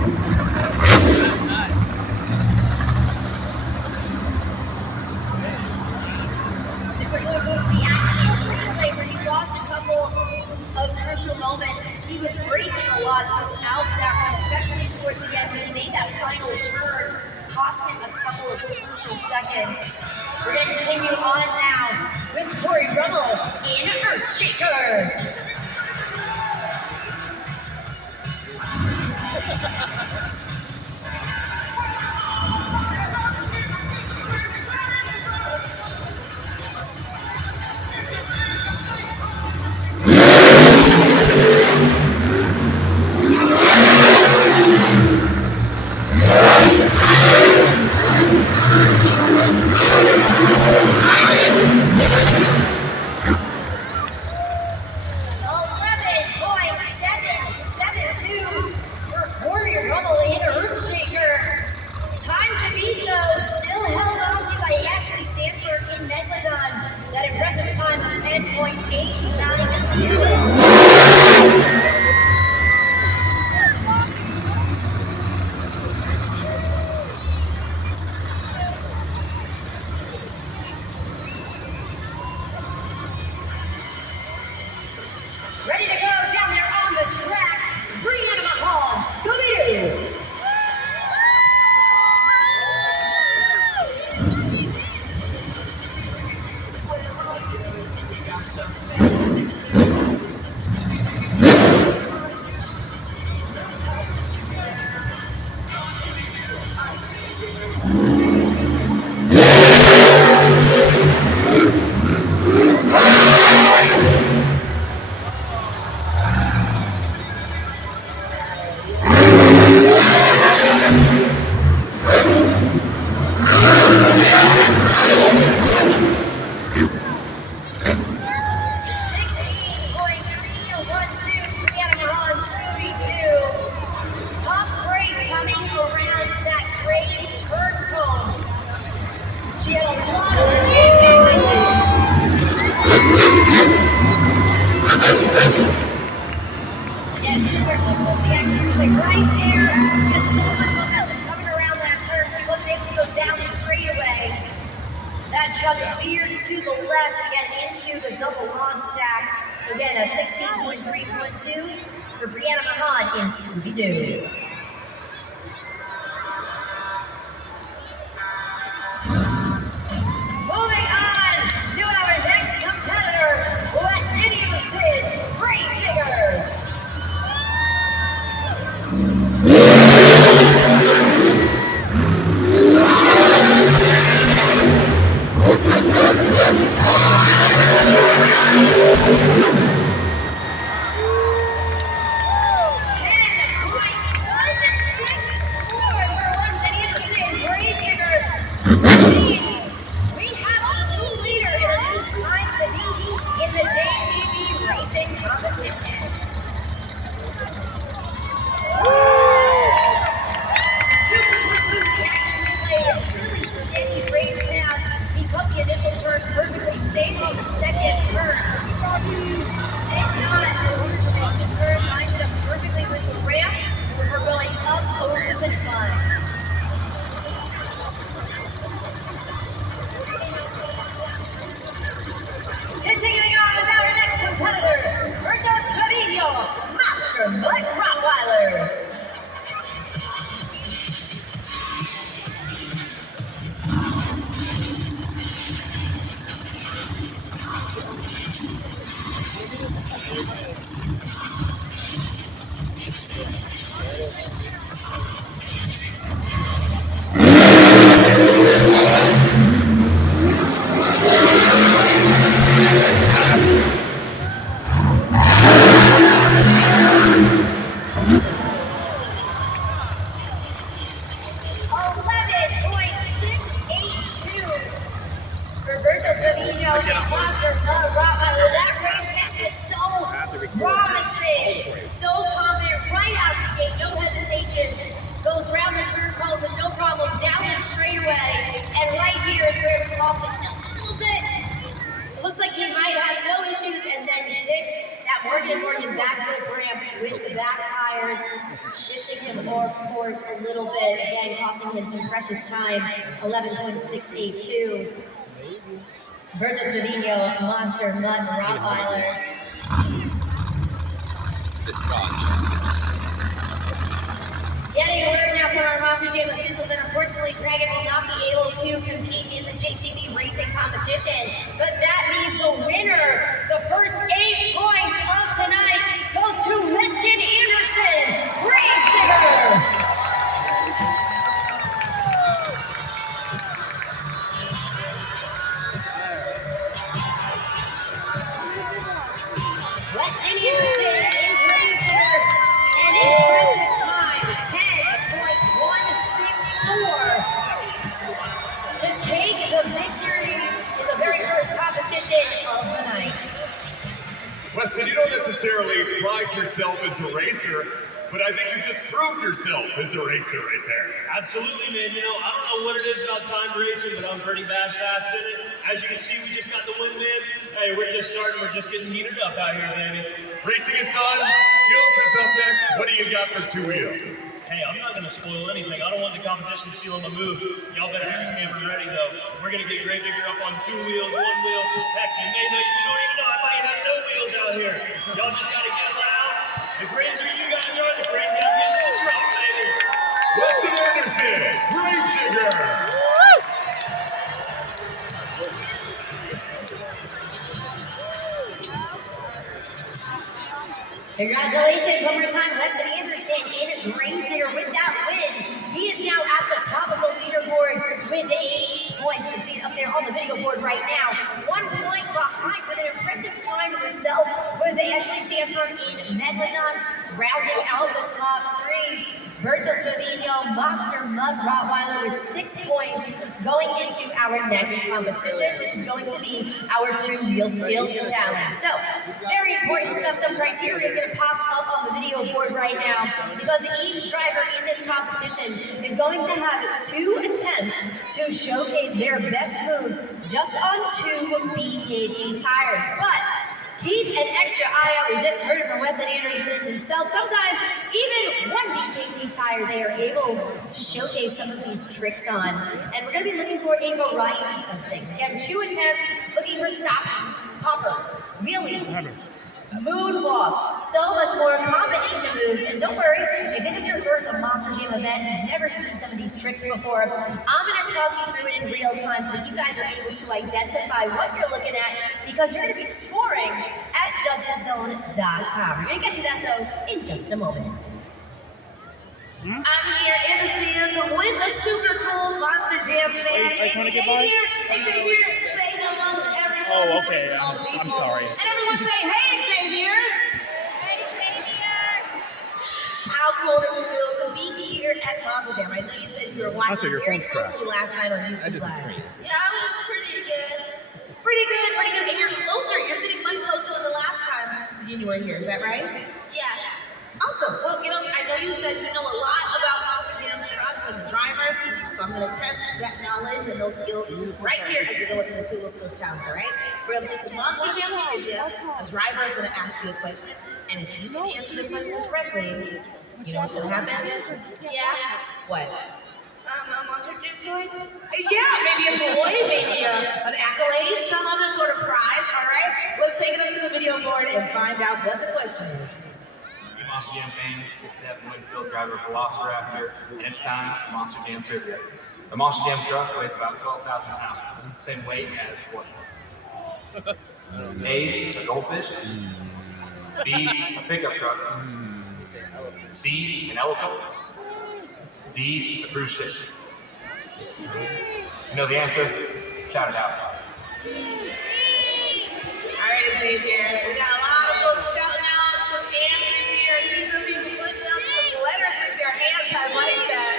Super Blue moves the action relay where he lost a couple of crucial moments. He was breaking a lot throughout that run, especially towards the end when he made that final turn, cost him a couple of crucial seconds. We're going to continue on now with Corey Rummel in Earthshaker. That impressive time of 10.890. Ready to go down there on the track. Brianna Mahon, Scooby-Doo. Veered to the left, again into the double long stack. Again, a 16.312 for Brianna Mahon in Scooby-Doo. Moving on to our next competitor, West Indian Grave Digger. him, of course, a little bit, again, costing him some precious time, 11.682. Berto Trevino, Monster Mud Rottweiler. Getting word now from our Monster Jam officials that unfortunately Dragon will not be able to compete in the JCB racing competition. But that means the winner, the first 8 points of tonight, goes to Weston Anderson, Gravedigger. Weston Anderson in Gravedigger, an impressive time, 10.164, to take the victory in the very first competition of the night. Weston, you don't necessarily pride yourself as a racer, but I think you just proved yourself as a racer right there. Absolutely, man. You know, I don't know what it is about timed racing, but I'm pretty bad fast in it. As you can see, we just got the win, man. Hey, we're just starting. We're just getting heated up out here, baby. Racing is done. Skills is up next. What do you got for 2 wheels? Hey, I'm not going to spoil anything. I don't want the competition stealing my moves. Y'all better have your camera ready, though. We're going to get Gravedigger up on 2 wheels, 1 wheel. Heck, you may know, you don't even know I might have no wheels out here. Y'all just got to get loud. The crazier you guys are, the crazier I'm getting in the truck, baby. Weston Anderson, Gravedigger. Congratulations one more time, Weston Anderson in Gravedigger with that win. He is now at the top of the leaderboard with 8 points. You can see it up there on the video board right now. 1 point behind with an impressive time herself was Ashley Sanford in Megalodon, rounding out the top 3. Berto Trevino, Monster Mud Rottweiler with 6 points going into our next competition, which is going to be our 2-wheel skills challenge. So, very important stuff. Some criteria is going to pop up on the video board right now because each driver in this competition is going to have 2 attempts to showcase their best moves just on 2 BKT tires. But keep an extra eye out. We just heard it from Weston Anderson himself. Sometimes even 1 BKT tire they are able to showcase some of these tricks on. And we're going to be looking for a variety of things. Again, 2 attempts, looking for stopping, poppers, wheelies, moonwalks, so much more combination moves. And don't worry, if this is your first Monster Jam event, you've never seen some of these tricks before, I'm going to talk you through it in real time so that you guys are able to identify what you're looking at, because you're going to be scoring at judgeszone.com. We're going to get to that though in just a moment. I'm here in the stands with the super cool Monster Jam fan. Xavier, say hello to everyone. Oh, okay. All the I'm people. sorry. And everyone say, hey, Xavier. Hey, Xavier. How cool does it feel to be here at Monster Jam? I know you said you were watching your very phone's closely last night on YouTube That's just a Live. screen. Yeah, it was pretty good. Pretty good. And you're closer. You're sitting much closer than the last time you were here. Is that right? Yeah. Awesome. Well, you know, I know you said you know a lot about Monster Jam trucks and drivers, so I'm going to test that knowledge and those skills right here as we go into the 2-wheel skills challenge, all right? We're going to play some Monster Jam trivia. A driver is going to ask you a question, and if you can answer the question correctly, you know what's going to happen? Yeah. What? A Monster Jam toy? Yeah, maybe a toy, maybe an accolade, some other sort of prize, all right? Let's take it up to the video board and find out what the question is. Monster Jam fans, it's the Devin Winfield, driver of Velociraptor, and it's time for Monster Jam trivia. The Monster Jam truck weighs about 12,000 pounds. It's the same weight as what? A, a goldfish. B, a pickup truck. C, an elephant. D, a cruise ship. If you know the answer, shout it out. All right, Xavier, we got a lot of folks shouting out some answers here. I see some people putting up some letters with their hands. I like that.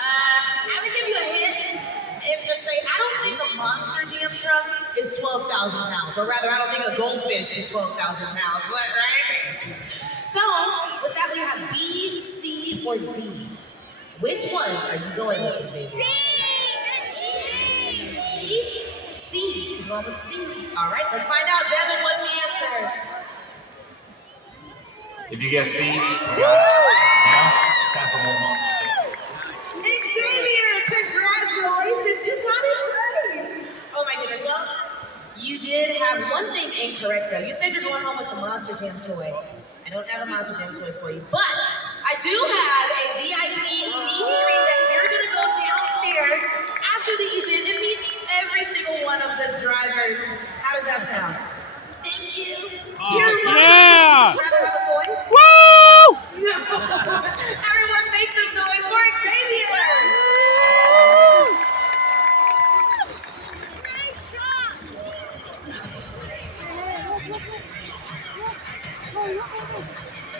I'm going to give you a hint and just say, I don't think a Monster Jam truck is 12,000 pounds. Or rather, I don't think a goldfish is 12,000 pounds, right? So, with that, we have B, C, or D. Which one are you going with, Xavier? C is going with C. All right, let's find out. Devin, what's the answer? If you guess C, you got it. Now, You said you're going home with the Monster Jam toy. I don't have a Monster Jam toy for you, but I do have a VIP meet and greet that you're gonna go downstairs after the event and meet every single one of the drivers. How does that sound? Thank you. You're welcome. Yeah! Would you rather have a toy? Woo! Everyone make some noise for Xavier!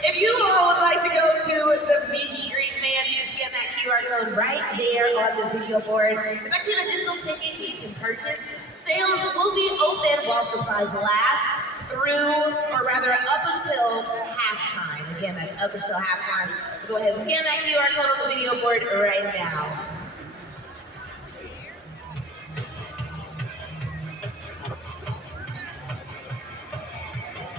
If you all would like to go to the meet and greet, man, you can scan that QR code right there on the video board. It's actually an additional ticket you can purchase. Sales will be open while supplies last through, or rather up until halftime. Again, that's up until halftime. So go ahead and scan that QR code on the video board right now.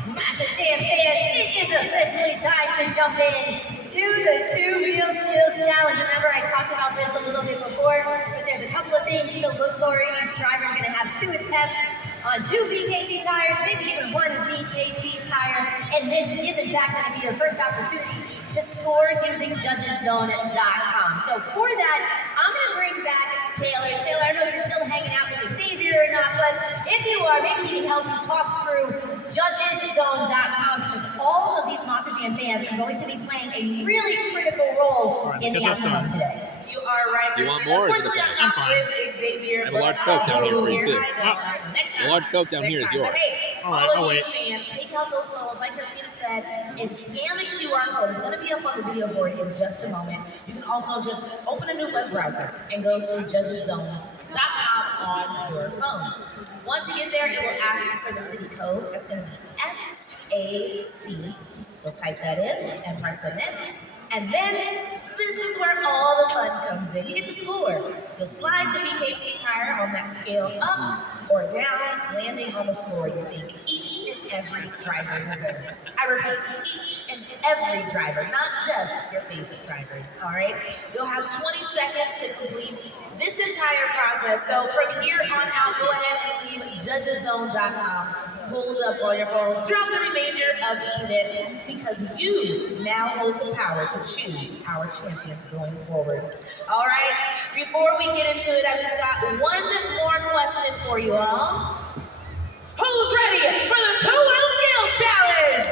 Monster Jam fans, it is officially time to jump in to the 2-Wheel Skills Challenge. Remember, I talked about this a little bit before, but there's a couple of things to look for. Each driver is going to have 2 attempts on 2 VKT tires, maybe even 1 VKT tire. And this is, in fact, going to be your first opportunity to score using JudgesZone.com. So for that, I'm going to bring back Taylor. Taylor, I know you're still hanging out with Xavier or not, but if you are, maybe he can help you talk through JudgesZone.com, because all of these Monster Jam fans are going to be playing a really critical role in the outcome of today. You are right. Do you want more, or is it okay? I'm fine. with Xavier. I have a large Coke down here for you, too. Next The large Coke down here is yours. Hey, All right, all I'll of you wait. fans, take out those phones, like Christina said, and scan the QR code. It's going to be up on the video board in just a moment. You can also just open a new web browser and go to JudgesZone.com on your phones. Once you get there, it will ask you for the city code. That's going to be SAC. You'll type that in and press submit. And then this is where all the fun comes in. You get to score. You'll slide the VKT tire on that scale up or down, landing on the score you think each and every driver deserves. I repeat, each and every driver, not just your favorite drivers, all right? You'll have 20 seconds to complete this entire process. So from here on out, go ahead and leave JudgesZone.com pulled up on your phone throughout the remainder of the event, because you now hold the power to choose our champions going forward. All right, before we get into it, I've just got one more question for you all. Who's ready for the 2-Wheel Skills Challenge?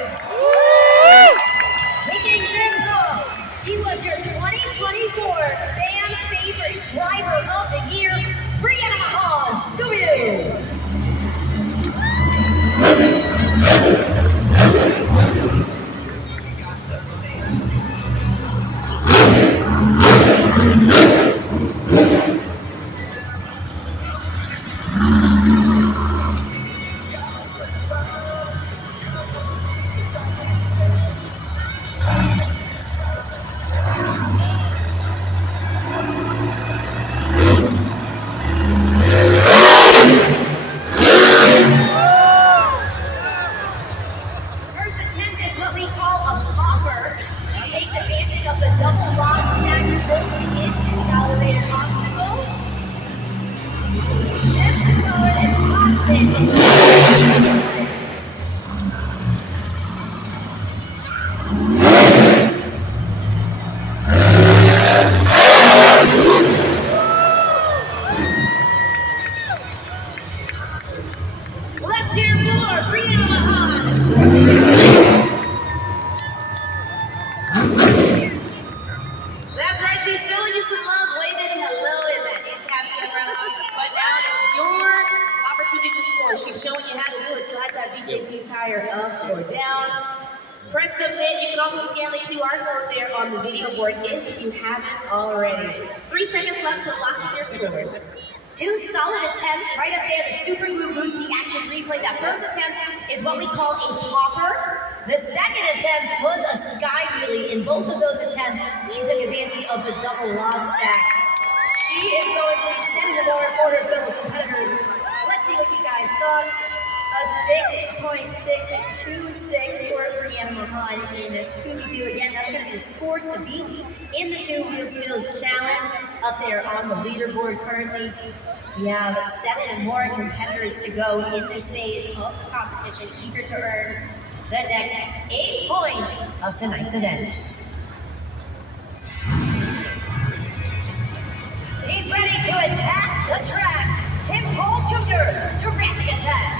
Kicking things off, she was your 2024 fan favorite driver of the year, Brianna Hahn, Scooby-Doo. Let's hear more, Brianna Hahn. That's right, she's showing you some love, waving hello in that in-cap camera. But now it's your opportunity to score. She's showing you how to do it. Slide that VKT tire up or down. Press submit. You can also scan the QR code there on the video board if you haven't already. 3 seconds left to lock in your scores. 2 solid attempts right up there. The Super Glue Boots, the action replay. That first attempt is what we call a popper. The second attempt was a sky wheelie. In both of those attempts, she took advantage of the double log stack. She is going to be setting the bar for her fellow competitors. Let's see what you guys thought. A 6.626 for Brianna Mahan in Scooby-Doo. Again, that's going to be the score to beat in the Two Wheel Skills Challenge up there on the leaderboard currently. We have 7 more competitors to go in this phase of the competition, eager to earn the next 8 points of tonight's event. He's ready to attack the track. Tim Hall Jr., Jurassic Attack.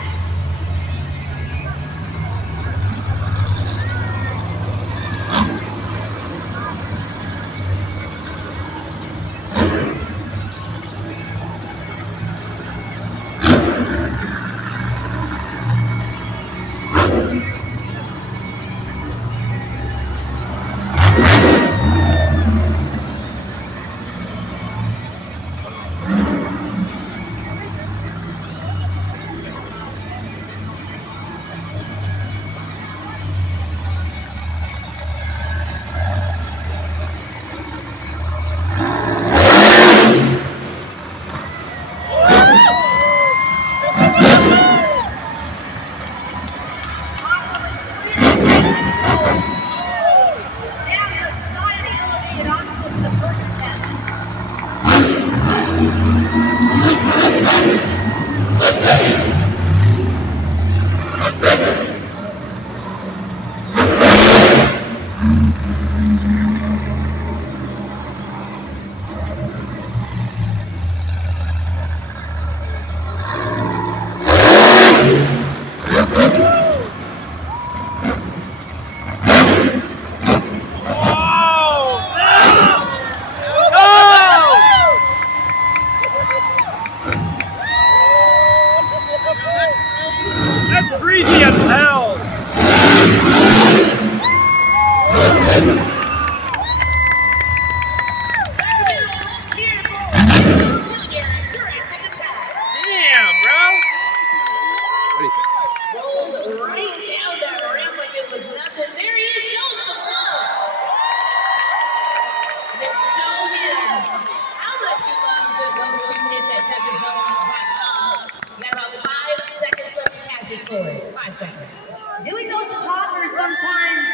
Doing those poppers sometimes,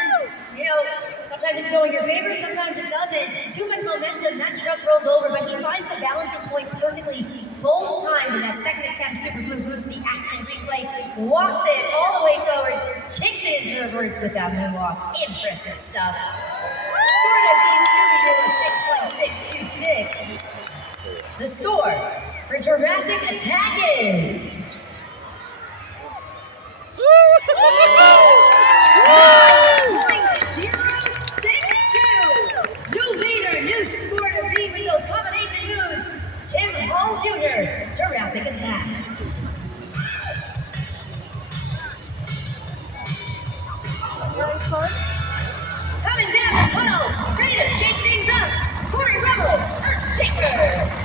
sometimes it can go in your favor, sometimes it doesn't. Too much momentum, that truck rolls over, but he finds the balancing point perfectly both times in that second attempt. Super Blue boots the action replay, walks it all the way forward, kicks it into reverse with that moonwalk. Impressive stuff. Score to beat Scooby-Doo was 6.626. The score for Jurassic Attack is... New leader, new score to beat with those combination moves. Tim Hall Jr., Jurassic Attack. Coming down the tunnel, ready to shake things up. Corey Rebel, Earthshaker.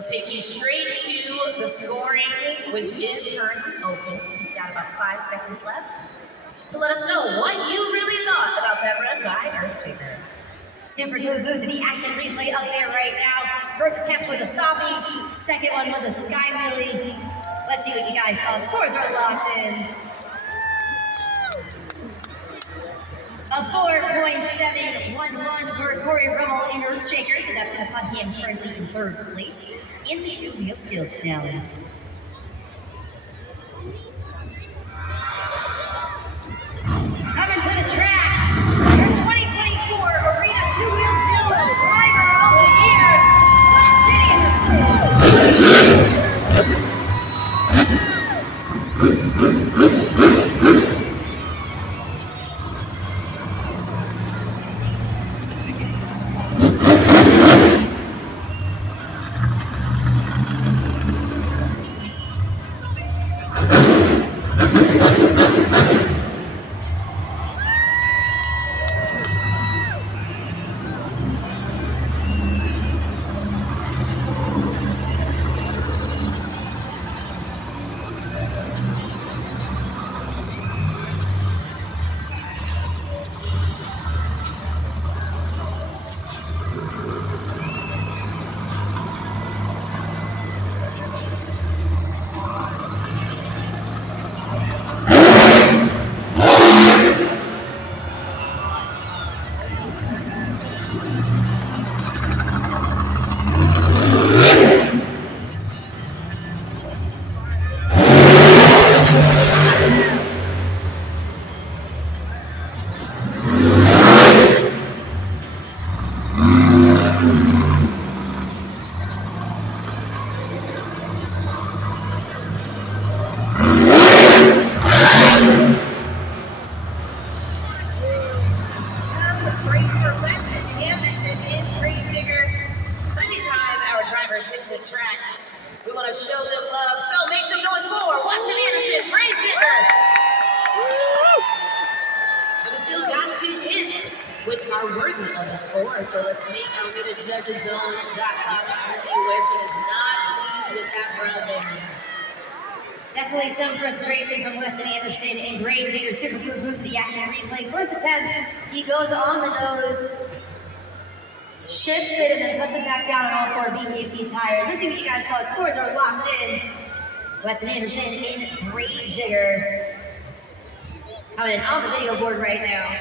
It'll take you straight to the scoring, which is currently open. We've got about 5 seconds left to let us know what you really thought about that run by Earthshaker. Super Goo Goo to the action replay up there right now. First attempt was a Soppy, second one was a Sky Wheelie. Let's see what you guys thought. Scores are locked in. A 4.711 for Corey Rummel in Earthshaker, so that's going to put him currently in 3rd place in the 2 Wheel Skills Challenge. Coming to the track, your 2024 Arena 2 Wheel Skills Driver of the Year, we want to show them love. So make some noise for Weston Anderson, Grave Digger. But we still got 2 hits, which are worthy of a score. So let's make our way to judgeszone.com and see Weston is not pleased with that run there. Definitely some frustration from Weston Anderson and Grave Digger. Super Goo Goo to the action replay. First attempt, he goes on the nose, shifts it, and then puts it back down on all 4 BKT tires. Let's see what you guys thought. Scores are locked in. Weston Anderson in Grave Digger. Coming in on the video board right now.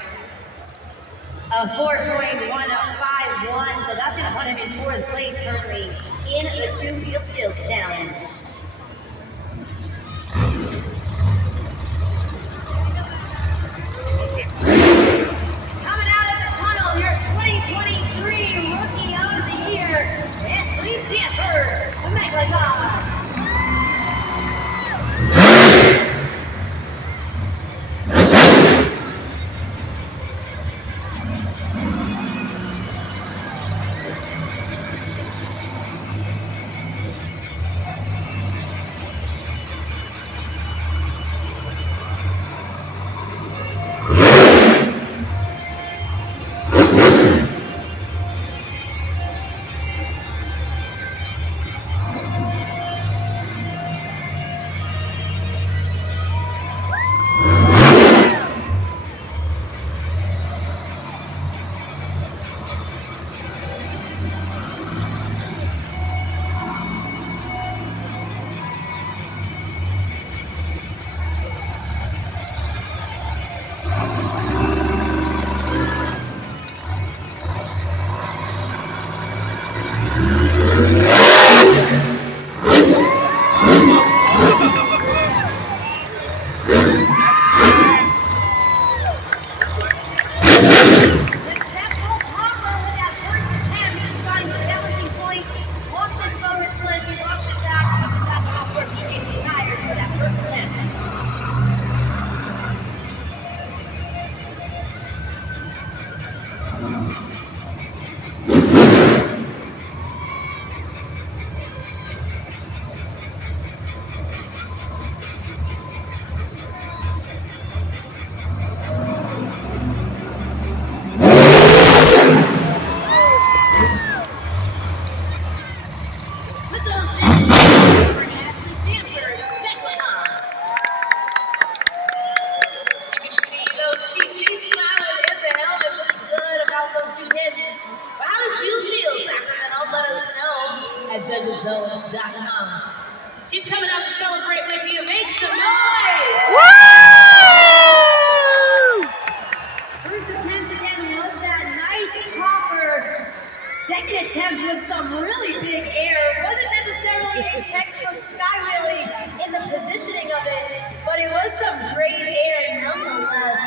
A 4.151, so that's going to put him in 4th place currently in the 2 Wheel Skills Challenge. Coming out of the tunnel, your 2023 Rookie of the Year, Ashley Stanford, the Megalodon. DeadlineZone.com. She's coming out to celebrate with you. Make some noise! First attempt again was that nice popper. Second attempt was some really big air. Wasn't necessarily a textbook skywheeling in the positioning of it, but it was some great air nonetheless.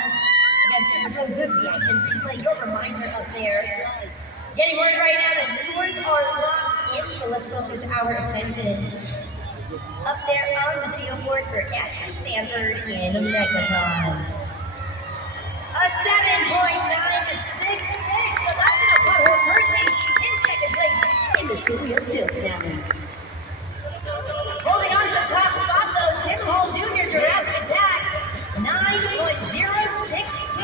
Again, Super Flow Goods, the action replay, your reminder up there. Getting word right now that scores are locked in, so let's focus our attention up there on the video board for Ashley Sanford in Megalodon. A 7.966, so that's going to put her currently in second place in the Two-Wheel Skills Challenge. Holding on to the top spot though, Tim Hall Jr. Jurassic Attack, 9.062.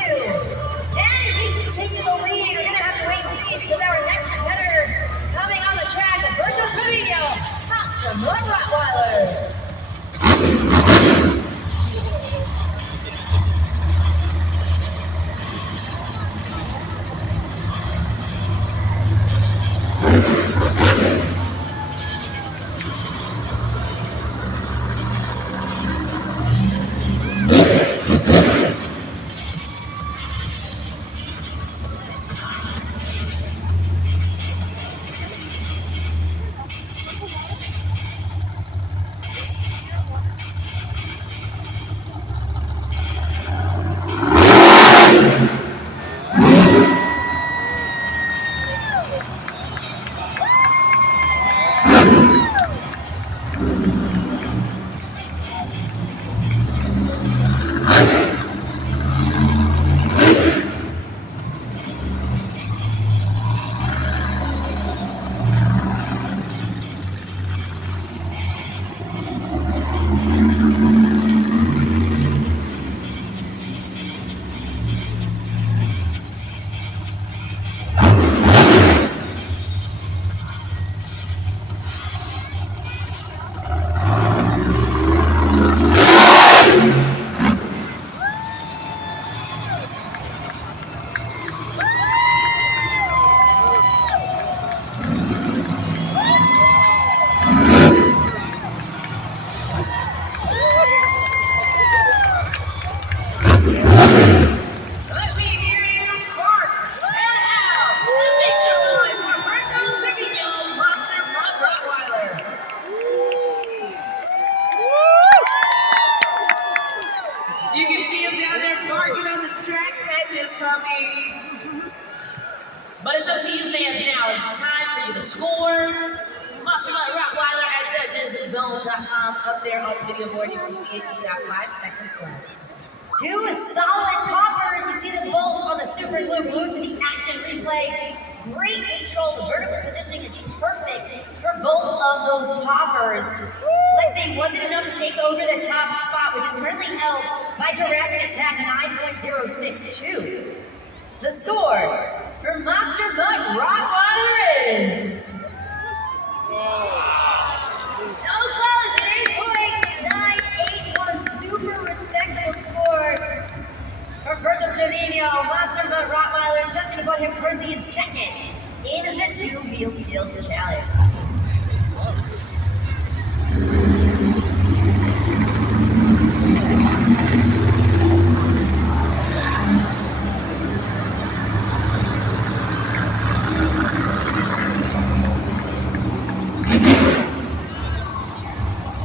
And if he can take to the lead, we're going to have to wait and see because our next competitor coming on the track, Berto Trevino, Monster Mud Rottweiler. But it's up to you fans now. It's time for you to score. Monster Mud Rottweiler at JudgesZone.com. Up there on the video board, you can see it. You got 5 seconds left. Two solid poppers. You see them both on the Super Glue glued to the action replay. Great control. The vertical positioning is perfect for both of those poppers. Let's see, was it enough to take over the top spot, which is currently held by Jurassic Attack 9.062. The score for Monster Mud Rottweiler is so close, an 8.981, super respectable score for Berto Trevino, Monster Mud Rottweiler. So that's going to put him currently in second in the Two-Wheel Skills Challenge.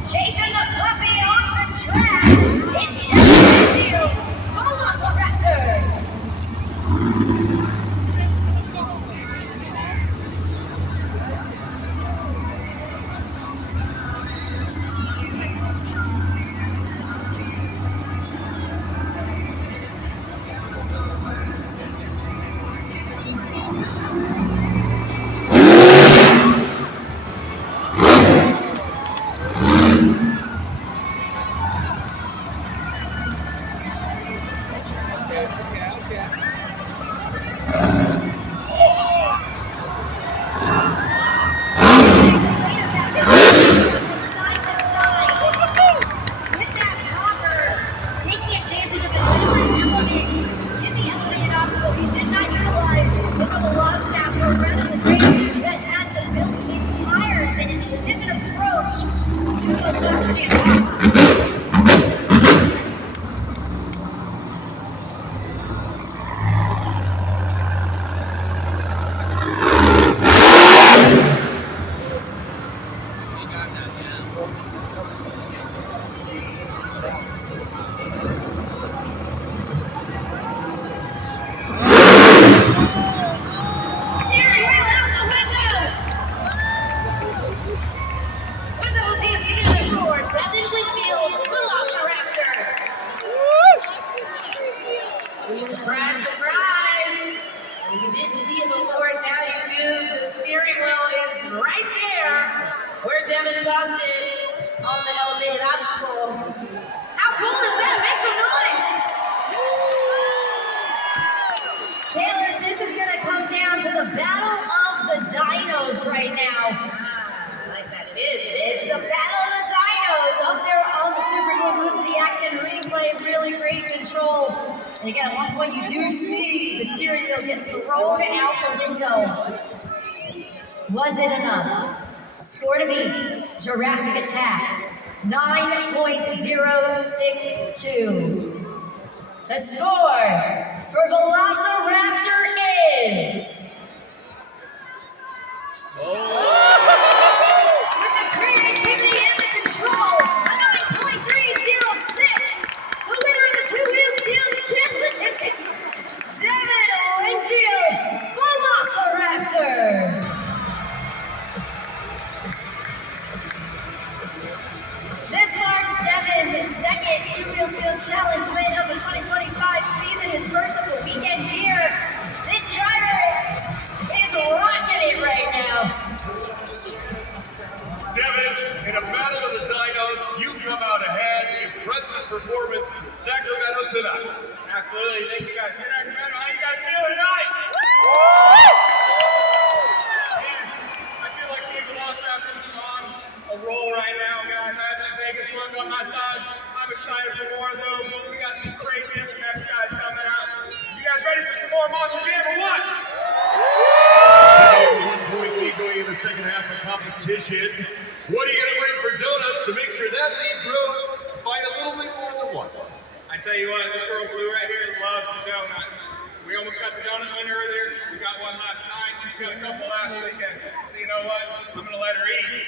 Chasing the puppy off the track is Justin Fields, Velociraptor. That has the built-in tires, and it's difficult Surprise, surprise! If you didn't see it before, now you do. The steering wheel is right there where Devin tossed it on the elevated obstacle. How cool is that? Make some noise! Taylor, this is going to come down to the battle of the dinos right now. I like that. It is. It's the battle of the dinos up there on the Super Cool Boots of the Action replay. Really great control. And again, at one point you do see the steering wheel get thrown out the window. Was it enough? Score to beat Jurassic Attack 9.062. The score for Velociraptor is. With the creativity and the control, a 9.306. The winner of the two-wheel skills challenge, Devin Winfield, Velociraptor. This marks Devin's second two-wheel skills challenge win of the 2025 season, his first of the weekend here. This driver is rocking it right now. Devin, in a battle of the dinos, you come out ahead. Impressive performance in Sacramento tonight. Absolutely. Thank you guys. Sacramento, how you guys feeling tonight? Man, I feel like Team Velociraptor is on a roll right now, guys. I have that Vegas look on my side. I'm excited for more of them. We got some crazy next guys coming out. You guys ready for some more Monster Jam or what? Today, 1 point lead going in the second half of competition. What are you going to bring for donuts to make sure that lead grows by a little bit more than one? I tell you what, this girl Blue right here loves the donut. We almost got the donut winner earlier. We got one last night. We got a couple last weekend. So you know what? I'm gonna let her eat.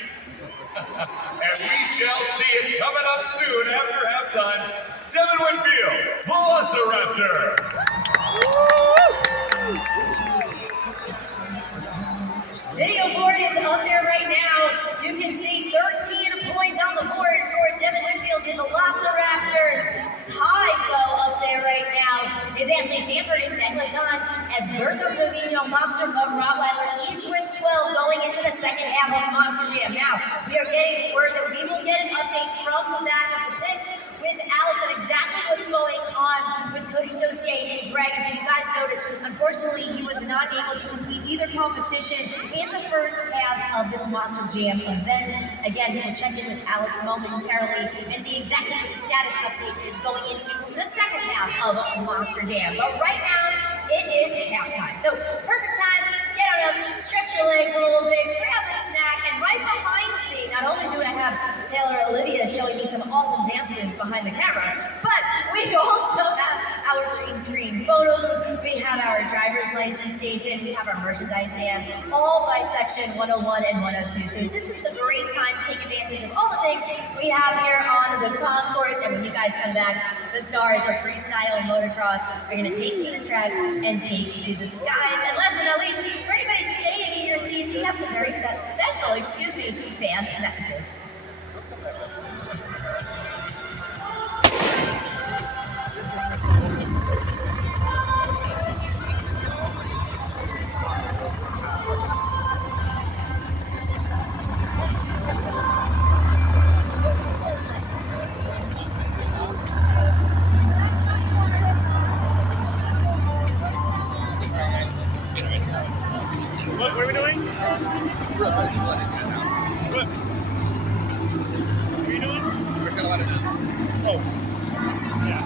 And we shall see it coming up soon after halftime. Devin Winfield, Velociraptor. Video board is up there right now. You can see 13 points on the board for Devin Winfield in Velociraptor. Tied though up there right now is Ashley Sanford and Megalodon as Berto Trevino, Monster Bug, Rottweiler, each with 12 going into the second half of Monster Jam. Now, we are getting word that we will get an update from the back of the pits with Alex on exactly what's going on with Cody Saucier and Dragons. And you guys noticed, unfortunately, he was not able to complete either competition in the first half of this Monster Jam event. Again, we will check in with Alex momentarily and see exactly what the status update is going into the second half of Monster Jam. But right now, it is halftime. So, perfect time, get on up, stretch your legs a little bit, grab a snack, and right behind me, not only do I have Taylor Olivia showing me some awesome dance moves behind the camera, but we also have our green screen photo booth, we have our driver's license station, we have our merchandise stand, all by section 101 and 102. So this is the great time to take advantage of all the things we have here on the concourse. And when you guys come back, the stars of freestyle motocross are going to take you to the track and take you to the skies. And last but not least, for anybody staying in your seats, we have some very special, fan messages. What are we doing? What? What are you doing? We're gonna let it down. Oh. Yeah.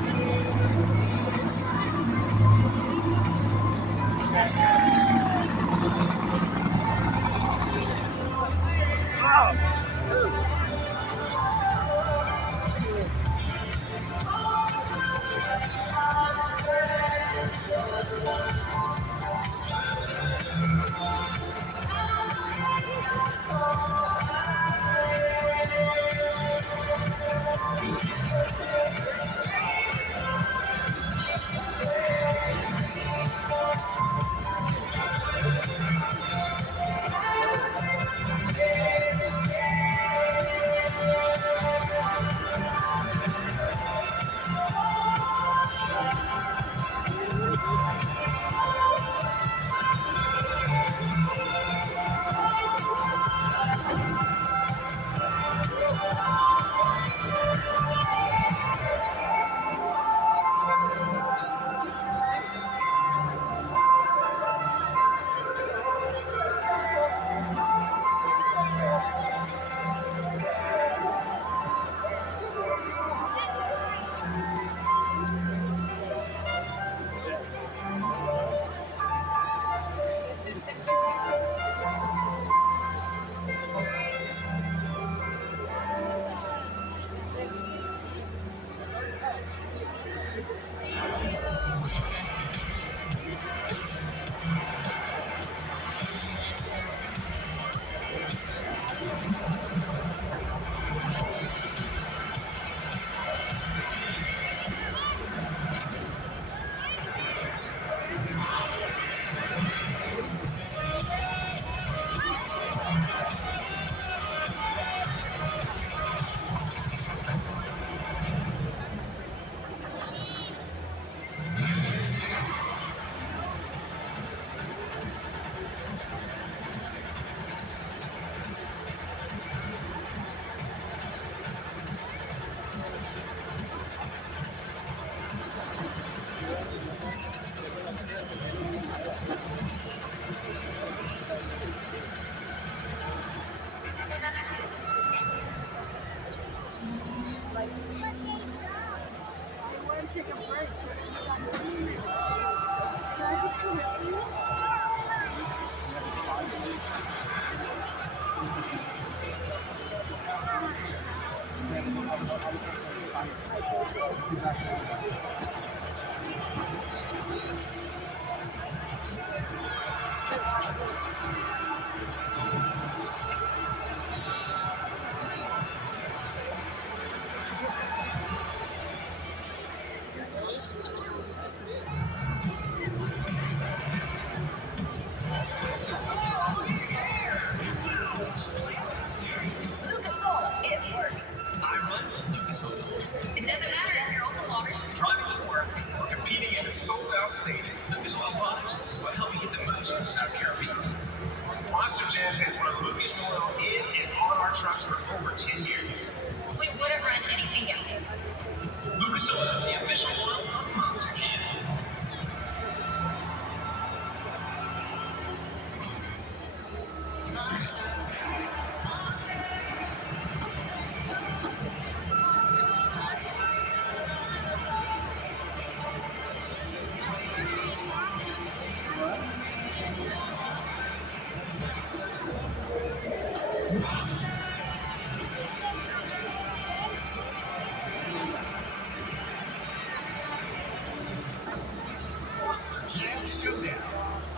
Showdown.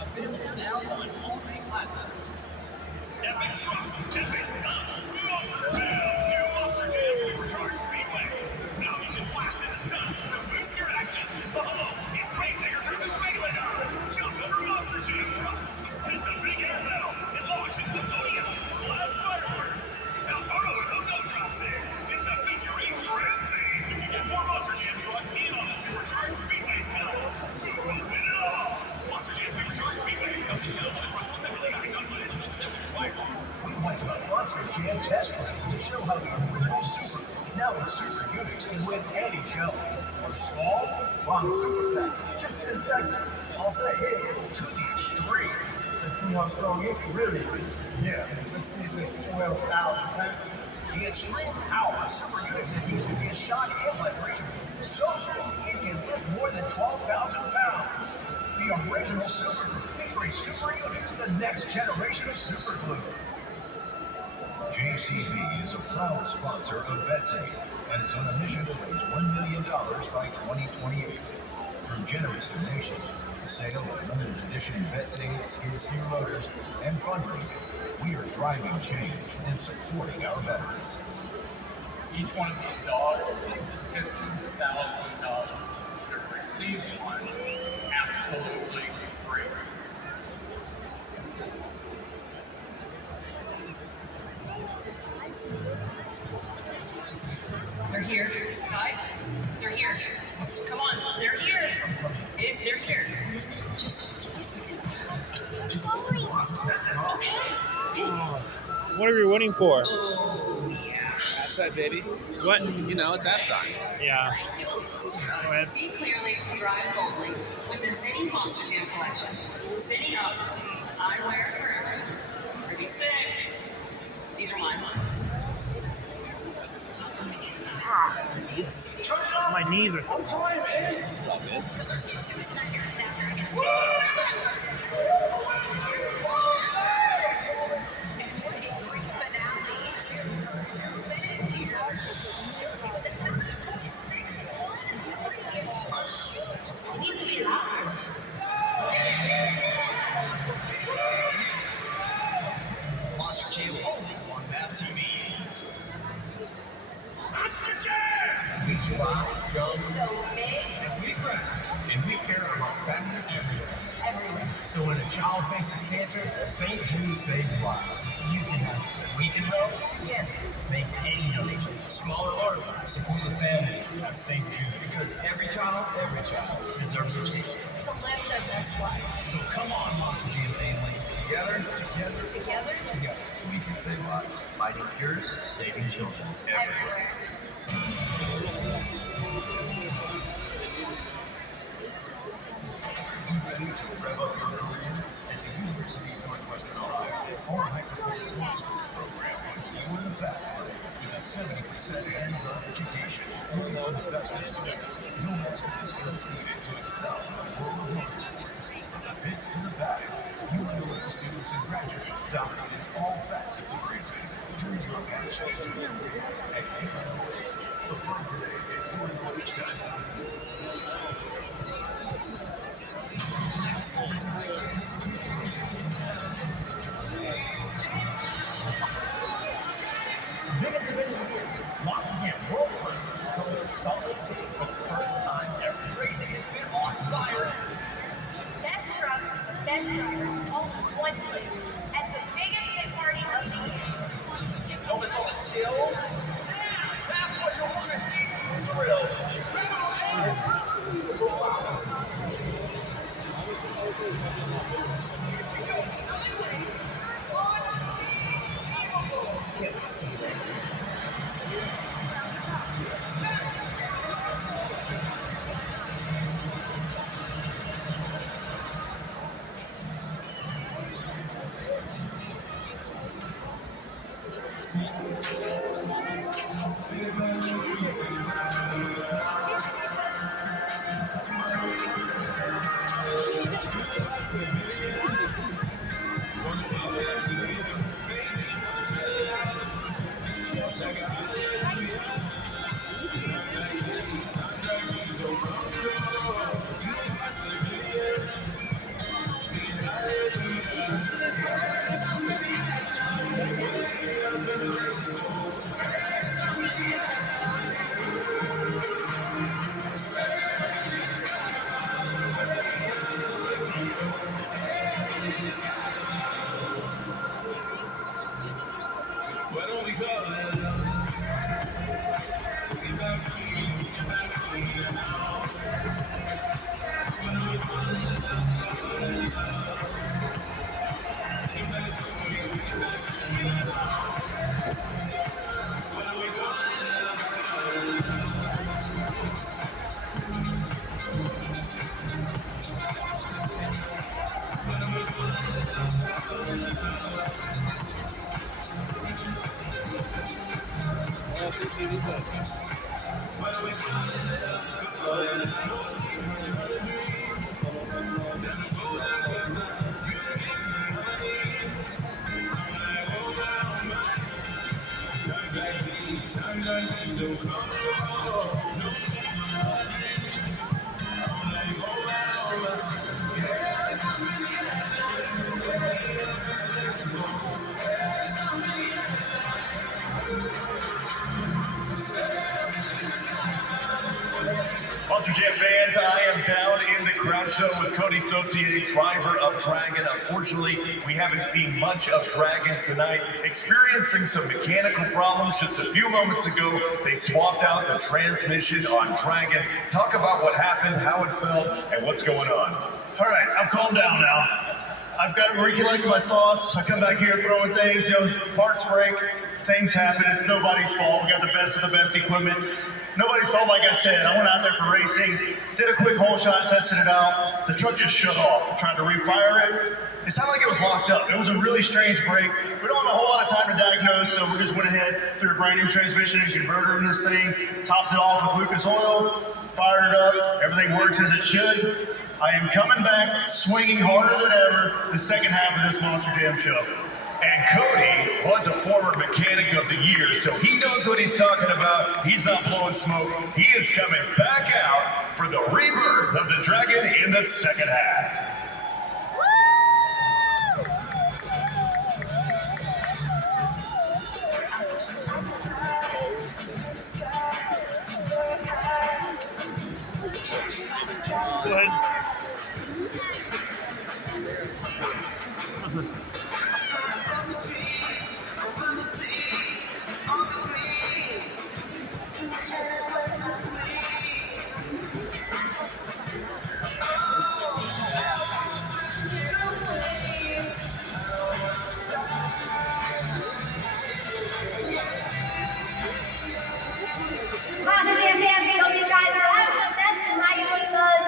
Available now on all main platforms. Epic trucks, epic stunts, Monster Jam, new Monster Jam Supercharged Speedway. Now you can blast into stunts with booster action. Oh, it's Great Digger versus Megalodon. Jump over Monster Jam trucks, hit the big air bell, and launch into the podium. Blast fireworks. Now Toro and Hoko drops in. It's a figure eight frenzy. You can get more Monster Jam trucks and on the Supercharged Speedway stunts. Who will win it all? Monster Jam Supercharged Speedway comes to show the trucks will separately guys on until December. We went to a Monster Jam test drive to show how the original Super, now with Super Unix, can win any challenge. From small, fun Super Pack, just 10 seconds. Also hit to the extreme. Let's see how strong it can really be. Yeah, let's see the 12,000 pounds. The extreme power Super Unix is using is shock and vibration. So strong it can lift more than 12,000 pounds. The original Super, featuring Super Unix, the next generation of Super Glue. JCB is a proud sponsor of VetSafe and is on a mission to raise $1 million by 2028. Through generous donations, the sale of limited edition VetSafe skid steer loaders, and fundraising, we are driving change and supporting our veterans. Each one of these dogs is $15,000. To receive one absolutely free. They're here, guys. They're here. Come on, they're here. They're here. Just give me a second. Okay. What are we waiting for? Oh, yeah. Outside, baby. What? You know, it's halftime. Yeah. See clearly, drive boldly with the Zinni Monster Jam collection. Zinni Optical, eyewear forever. Pretty sick. These are mine. My knees are. It's all good. So let's get to it tonight here this afternoon against need to be louder. Monster Jam only on MAV TV. Monster Jam! We try, jump, So big and we crash. And we care about families everywhere. everywhere. So when a child faces cancer, St. Jude saves lives. You can help. We can help together. Make any donation, small or large, support the families at St. Jude. Because every child deserves a chance. To live their best life. So come on, Monster Jam families. Together, Together, we can save lives. Fighting cures, saving children. everywhere. You ready to rev up your career? At the University of Northwestern Ohio, our high-performance motorsports program puts you in the fast lane with a 70% hands-on education. Learn from the best in the business. You'll master the skills needed to excel in the world of motorsports. From the pits to the paddocks, UNOA students and graduates dominated all facets of racing. Turn your passion into a career at UNOA. Apply today at UNOH.com. Biggest event of the year, Monster Jam World Class coming to Salt Lake City for the first time ever. Racing has been on fire. Best truck, best drivers, all in one place. At the biggest hit party of the year. Notice all the skills? That's what you want to see from drills. Why don't we call it love? Sing it back to me, sing it back to me now. Why don't we call it love, call it love? Sing it back to me, sing it back to me now. Why don't we call it love, call it love? Why don't we call it love, call it love? Monster Jam fans, I am down in the crowd show with Cody Saucier, driver of Dragon. Unfortunately, we haven't seen much of Dragon tonight. Experiencing some mechanical problems just a few moments ago. They swapped out the transmission on Dragon. Talk about what happened, how it felt, and what's going on. All right, I'm calmed down now. I've got recollected my thoughts. I come back here throwing things, parts break, things happen. It's nobody's fault. We got the best of the best equipment. Nobody's fault, like I said. I went out there for racing, did a quick hole shot, tested it out. The truck just shut off. I tried to refire it. It sounded like it was locked up. It was a really strange break. We don't have a whole lot of time to diagnose, so we just went ahead, threw a brand new transmission and converter in this thing, topped it off with Lucas oil, fired it up. Everything works as it should. I am coming back, swinging harder than ever, the second half of this Monster Jam show. And Cody was a former mechanic of the year, so he knows what he's talking about. He's not blowing smoke. He is coming back out for the rebirth of the Dragon in the second half. Go ahead. Monster Jam fans, we hope you guys are having the best tonight with us.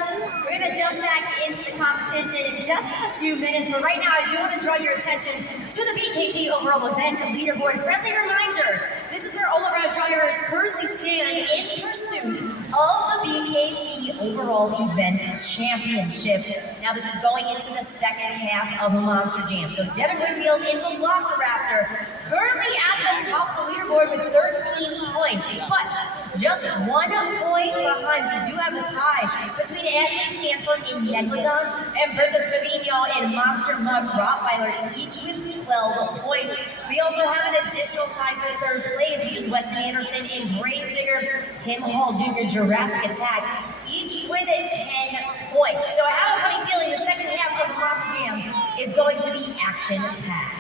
We're gonna jump back into the competition in just a few minutes, but right now I do want to draw your attention to the BKT overall event leaderboard. Friendly reminder, this is where all of our drivers currently stand in pursuit of the BKT overall event championship. Now this is going into the second half of Monster Jam. So Devin Whitfield in the Velociraptor, currently at the top of the leaderboard with 13 points, but just 1 point behind. We do have a tie between Ashley Sanford in Megalodon and Berta Trevino in Monster Mug Rottweiler, each with 12 points. We also have an additional tie for third place, which is Weston Anderson in Gravedigger, Tim Hall Jr. Jurassic Attack, each with 10 points. So I have a funny feeling the second half of Monster Jam is going to be action-packed.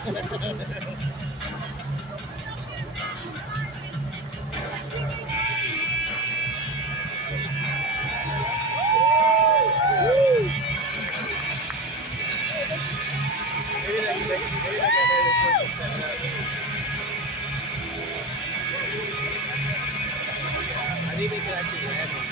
I think they could actually land one.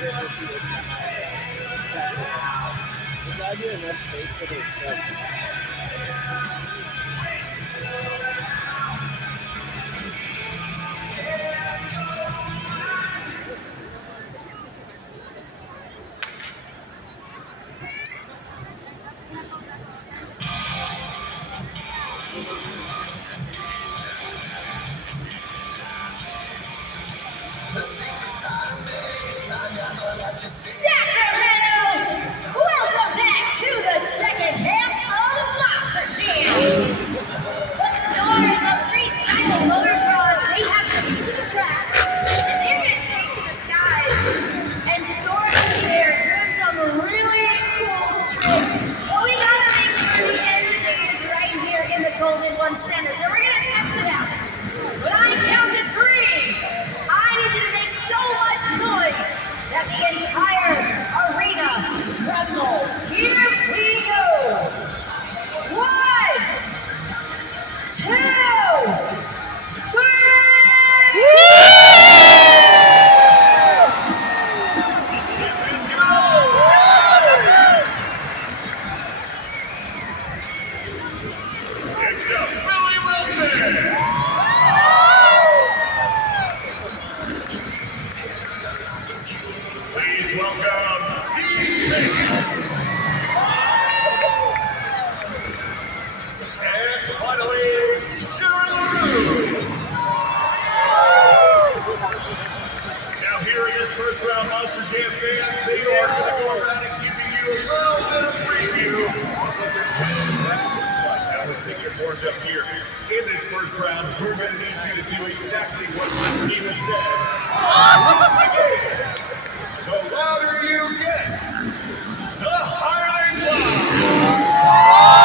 really want to see this guy. There's gotta be enough space for this stuff. Sacramento! Welcome back to the second half of Monster Jam! The stars of freestyle motocross, they have come to the track. They're going to take to the skies and soar through there, doing some really cool tricks. But we got to make sure the energy is right here in the Golden One Center, so we're going to test it out. When I count to 3, I need you to make so much noise that the entire arena trembles. Here we go. 1, 2, 3. Next up, Billy Wilson. Please welcome T-Mix. And finally, Sharon LaRue. Now here in this first round, Monster Jam fans, they are going to go around and giving you a little bit of preview of what their jam looks like. Now let's get warmed up here. In this first round, we're going to need you to do exactly what this team has said. The louder you get, the higher they fly.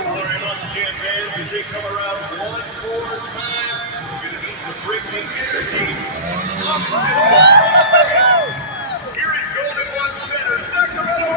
All right, Monster Jam fans, as they come around one more time, you're going to need to bring the energy up to the here at Golden One Center, Sacramento,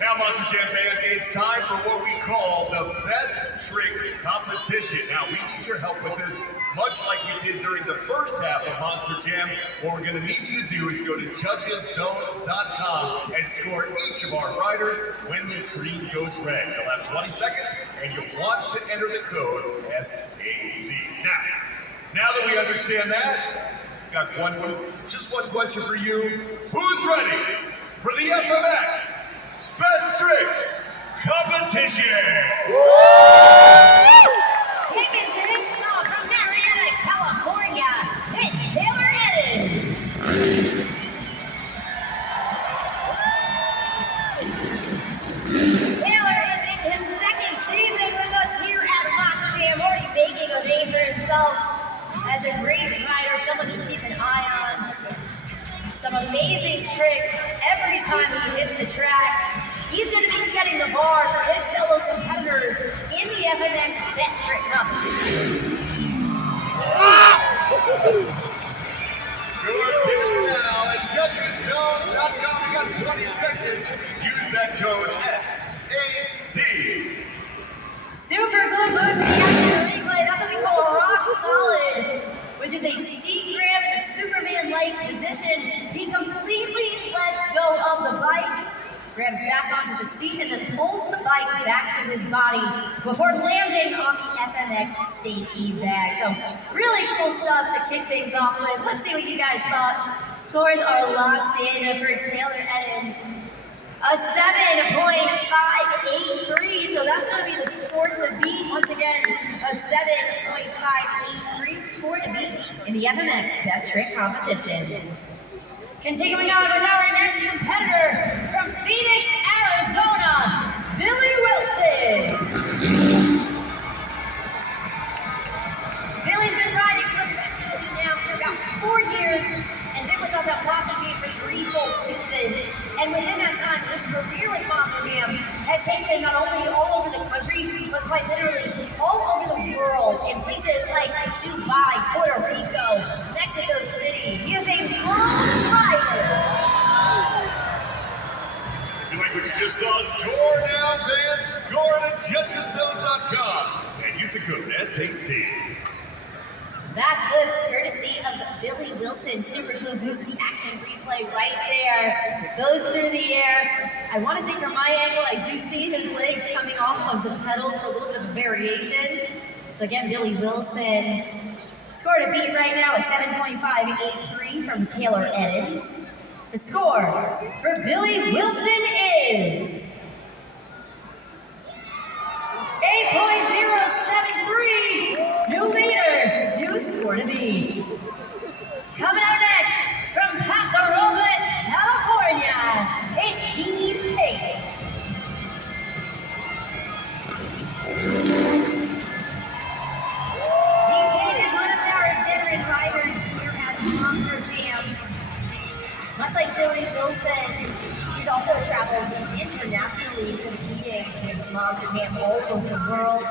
Now, Monster Jam fans, it's time for what we call the Best Trick Competition. Now, we need your help with this, much like we did during the first half of Monster Jam. What we're going to need you to do is go to judgeszone.com and score each of our riders when the screen goes red. You'll have 20 seconds, and you'll want to enter the code SAC. Now that we understand that, got just one question for you. Who's ready for the FMX Best Trick Competition? Kicking things off from Marietta, California, it's Taylor Ennis. Taylor is in his second season with us here at Monster Jam, already making a name for himself as a great rider, someone to keep an eye on. Some amazing tricks every time he hits the track. He's going to be setting the bar for his fellow competitors in the FMX Best Trick Competition. Score Taylor now at judgeszone.com. We got 20 seconds. Use that code SAC. Super glue glued to the action replay. That's what we call a rock solid, which is a seat grab in a Superman-like position. He completely lets go of the bike, grabs back onto the seat, and then pulls the bike back to his body before landing on the FMX safety bag. So really cool stuff to kick things off with. Let's see what you guys thought. Scores are locked in for Taylor Edens. A 7.583, so that's going to be the score to beat. Once again, a 7.583 score to beat in the FMX Best Trick Competition. Continuing on with our next competitor from Phoenix, Arizona, Billy Wilson. Billy's been riding professionally now for about 4 years and been with us at Monster Jam for 3 full seasons. And within that time, his career with Monster Jam has taken him not only all over the country, but quite literally all over the world in places like Dubai, Puerto Rico, Mexico City. He is a world rider. If you like what you just saw, score now, fans. Score at JudgesZone.com and use the code SAC. That clip courtesy of Billy Wilson, Super Glue Boots action replay right there. Goes through the air. I want to say from my angle, I do see his legs coming off of the pedals for a little bit of variation. So again, Billy Wilson scored a beat right now, a 7.583 from Taylor Edens. The score for Billy Wilson is 8.073. New leader, new score to beat. Coming out next from Paso Robles, California, it's Dean Payne. Dean Payne is one of our veteran riders here at Monster Jam. Much like Billy Wilson, he's also traveled internationally competing in Monster Jam all over the world.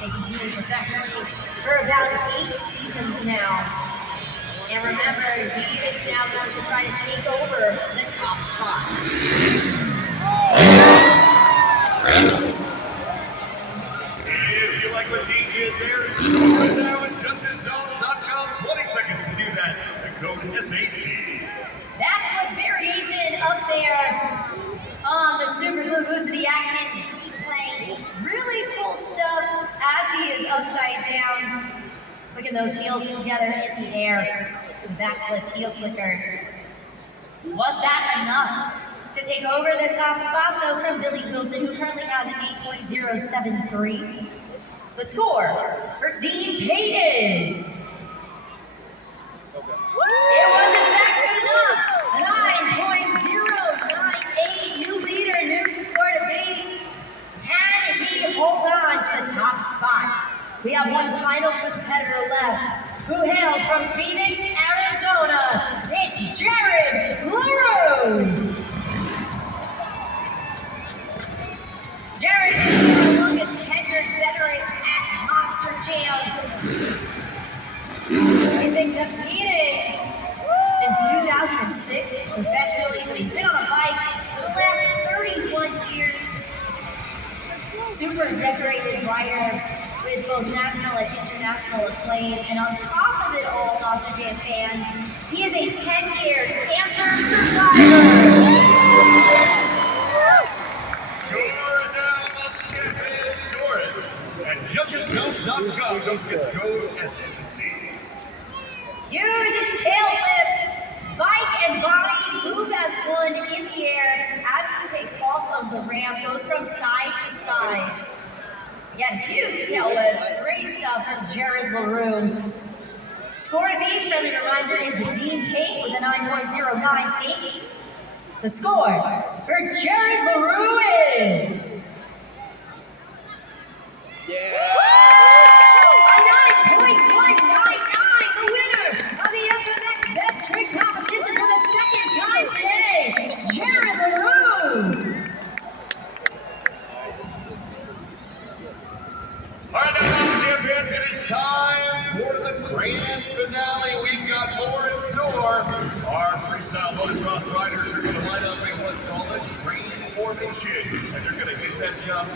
They've been competing professionally for about 8 seasons now. And remember, he is now going to try to take over the top spot. If you like what Dean did there, score it now at JudgesZone.com. 20 seconds to do that. The code SAC. That foot variation up there on the Super Glue Boots of the action replay. Really cool stuff as he is upside down. Look at those heels together in the air. The backflip heel clicker. Was that enough to take over the top spot though from Billy Wilson, who currently has an 8.073? The score for Dean Payne is it was in fact good enough. A 9.098, new leader, new score to beat. Can he hold on to the top spot? We have one final competitor left, who hails from Phoenix, Arizona. It's Jared LaRue. Jared is one of the longest tenured veterans at Monster Jam. He's been competing since 2006 professionally, but he's been on a bike for the last 31 years. Super decorated rider with both national and international acclaim. And on top of it all, Monster Jam fans, he is a 10-year cancer survivor. Score it now, Monster Jam fans. Score it at JudgesZone.com. Don't forget the code SAC. Huge tail whip, bike and body, move as one in the air as he takes off of the ramp, goes from side to side. Again, huge tail whip, great stuff from Jared LaRue. Score to beat, friendly reminder, is Dean Payne with a 9.098. The score for Jared LaRue is a 9.199, the winner of the FMX Best Trick Competition for the second time today, Jared LaRue. All right, now, Monster Jam fans, it is time for the grand finale. We've got more in store. Our freestyle motocross riders are going to line up in what's called a train formation, and they're going to hit that jump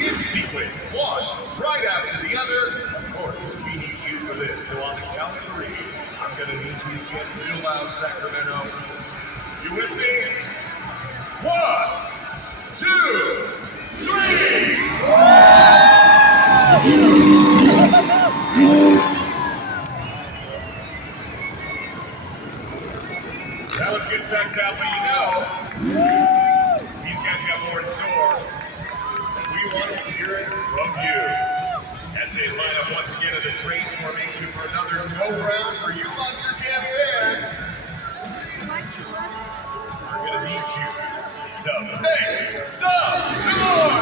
in sequence, one right after the other. Of course, we need you for this. So on the count of 3, I'm going to need you to get real loud, Sacramento. You with me? 1, 2, 3. checks out, but you know, these guys got more in store. And we want to hear it from you. As they line up once again in the trade formation for another go-round for you Monster Jam fans. We're going to need you to make some noise!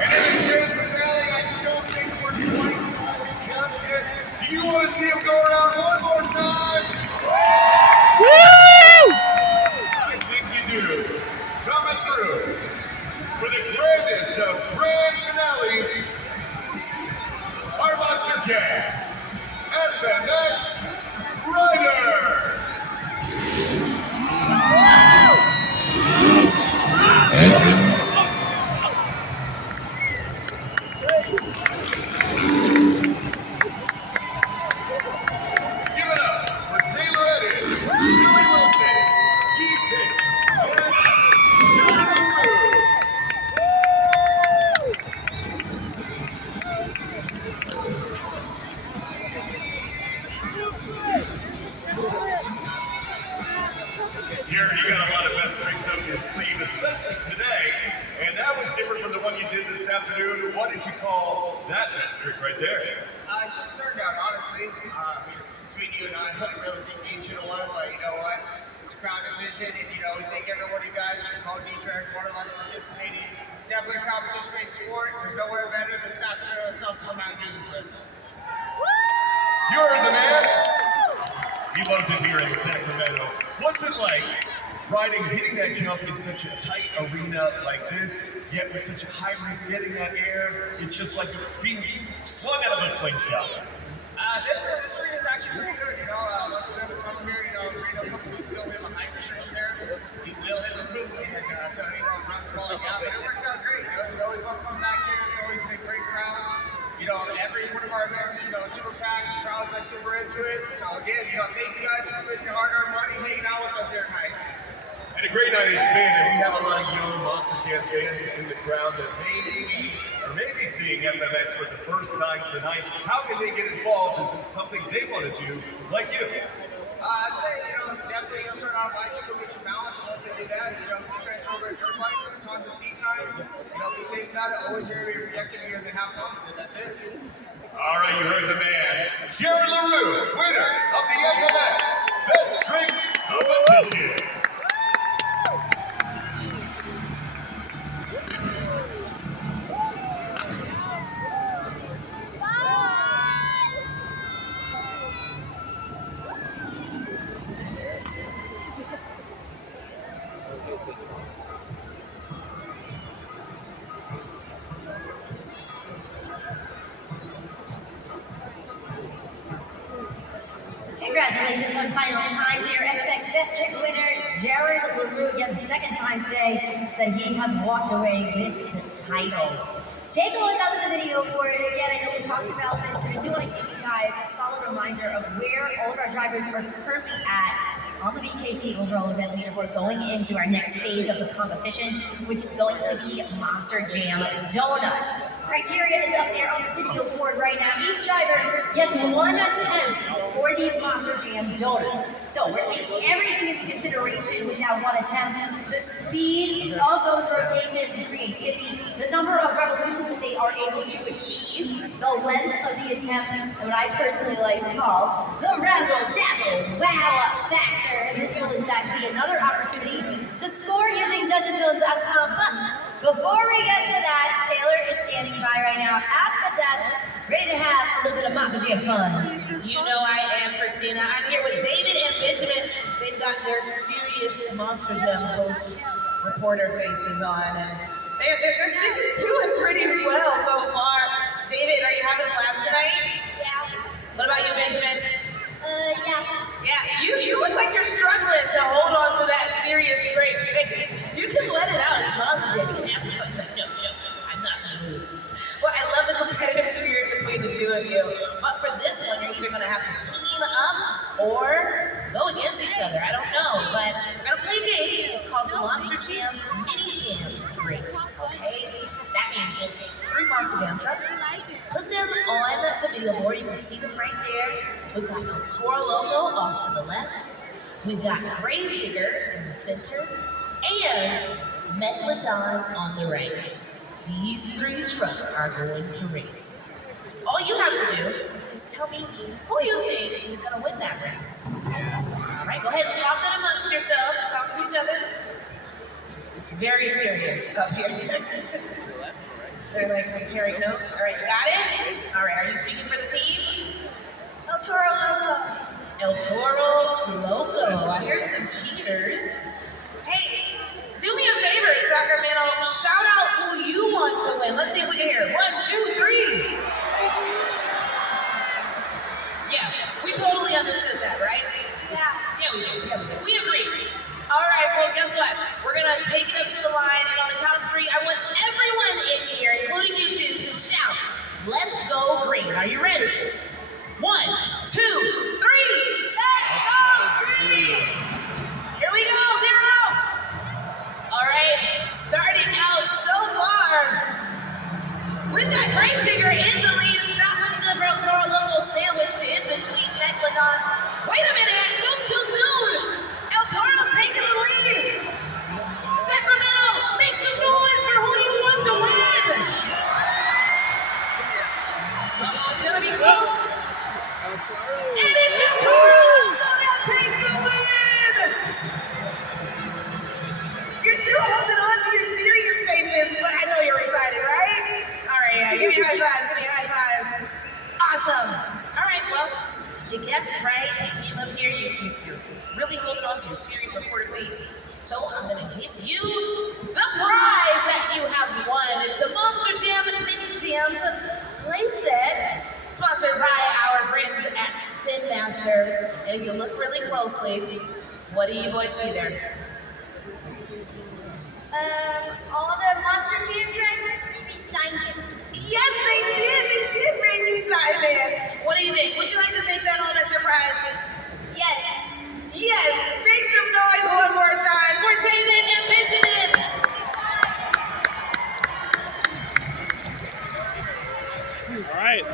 And in this grand finale, I don't think we're quite done just yet. Do you want to see him go around one more time? I think you do. Coming through for the grandest of grand finales, our Monster Jam FMX Riders. Give it up for Taylor Edis, Joey Wilson, Keith Pitt, and Jerry LaRue. Jared, you got a lot of best tricks up your sleeve, especially today, and that was different from the one you did this afternoon. What did you call that best trick right there? It's just turned out, honestly. Between you and I don't really think you should have won, but you know what? It's a crowd decision, and you know, we thank every one of you guys for calling D-Track, one of us participating. Definitely a competition-based sport. There's nowhere better than Sacramento itself to come out and do this with. You heard the man. He loves it here in Sacramento. What's it like hitting that jump in such a tight arena like this, yet with such a high roof, getting that air? It's just like being slung out of a slingshot. This arena is actually pretty good. You know, luckily we have a tunnel here. You know, the arena a couple weeks ago we have a height restriction there. We will hit the roof, and so you know, runs falling out, but it works out great. You know, we always love coming back here. We always make great crowds. You know, every one of our events, you know, super packed, the crowd's like super into it. So again, you know, thank you guys for spending your hard-earned money hanging out with us here tonight. And a great night it's been, and we have a lot of young Monster Jam fans in the crowd that may see or may be seeing FMX for the first time tonight. How can they get involved if it's something they want to do, like you? I'd say, you know, definitely start on a bicycle, get your balance, and once they do that, you know, transfer over to dirt bike, tons of seat time, you know, be safe about it, always here to be protected here, then have fun, and that's it. All right, you heard the man. Jerry LaRue, winner of the FMX Best Trick Competition. Congratulations on final time to your FMX Best Trick winner, Jared LaRue, again the second time today that he has walked away with the title. Take a look up at the video for it. Again, I know we talked about this, but I do want to give you guys a solid reminder of where all of our drivers are currently at on the BKT overall event leaderboard going into our next phase of the competition, which is going to be Monster Jam Donuts. Criteria is up there on the video board right now. Each driver gets one attempt for these Monster Jam Donuts. So we're taking everything into consideration with that one attempt. The speed of those rotations and creativity, the number of revolutions that they are able to achieve, the length of the attempt, and what I personally like to call the razzle-dazzle wow factor. And this will in fact be another opportunity to score using JudgesZone.com. But before we get to that, Taylor is standing by right now at the desk, ready to have a little bit of Monster Jam fun. You know I am, Christina. I'm here with David and Benjamin. They've got their serious Monster Jam host reporter faces on, and they're sticking to it pretty well so far. David, are you having a blast tonight? Yeah. What about you, Benjamin? Yeah. Yeah, you look like you're struggling to hold on to that serious straight face. You can let it out. It's Monster Jam. You can have some fun. No, I'm not gonna lose. Well, I love the competitive spirit between the two of you. But for this one, you're either gonna have to team up or go against each other. I don't know, but we're gonna play a game. It's called the Monster Jam Mini Jams Race. Okay? That means we'll take 3 Monster Jam trucks, put them on the video board. You can see them right there. We've got El Toro logo off to the left. We've got Gravedigger in the center. And Megalodon on the right. These three trucks are going to race. All you have to do is tell me who you think is going to win that race. All right, go ahead and talk that amongst yourselves. Talk to each other. It's very serious up here. They're like comparing notes. All right, you got it? All right, are you speaking for the team? El Toro Loco. El Toro Loco. I heard some cheaters. Hey, do me a favor, Sacramento. Shout out who you want to win. Let's see if we can hear it. 1, 2, 3. Yeah, we totally understood that, right? Yeah, we did. Yeah, we did. We agree. All right, well, guess what? We're going to take it up to the line, and on the count of 3, I want everyone in here, including you two, to shout, "Let's go green." Are you ready? 1, 2, 3. Let's go green! Here we go. They're out. All right, starting out so far, we've got Gravedigger in the lead. It's not looking good for El Toro Loco, sandwiched in between Megalodon. Wait a minute, I spoke too soon. El Toro's taking the lead. Sacramento, make some noise for who you want to win. It's gonna be close. And it's El Toro Loco that takes the win. You're still holding on to your serious faces, but I know you're excited, right? All right, yeah, give me high fives, give me high fives. Awesome. All right, well, you guessed right. You came up here, you're really holding on to your serious reporter face. So I'm gonna give you the prize that you have won. It's the Monster Jam Mini Jams playset, sponsored by our friends at Spin Master. And if you look really closely, what do you boys see there? All the Monster Jam dragons made me sign it. Yes, they did make you sign it. What do you think? Would you like to take that home as your prize? Yes. Yes, make some noise one more time for David and Benjamin. All right.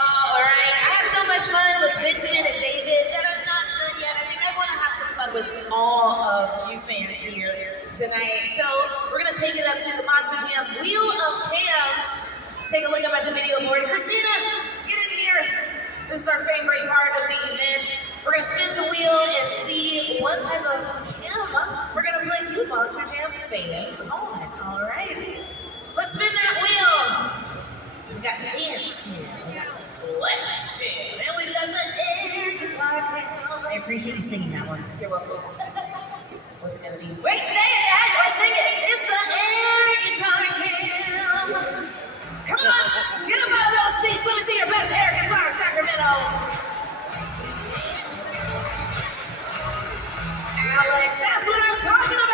All right, I had so much fun with Benjamin and David that I'm not done yet. I think I want to have some fun with all of you fans here tonight. So we're gonna take it up to the Monster Jam Wheel of Cams. Take a look up at the video board. Christina, get in here. This is our favorite part of the event. We're gonna spin the wheel and see what type of cam we're gonna put you Monster Jam fans on. All right, let's spin that wheel. We got the dance cam, we got the flex cam, and we got the air guitar cam. I appreciate you singing that one. You're welcome. What's it gonna be? Wait, say it, Dad, or sing it. It's the air guitar cam. Come on, get up out of those seats. Let me see your best air guitar, Sacramento. Alex, that's what I'm talking about.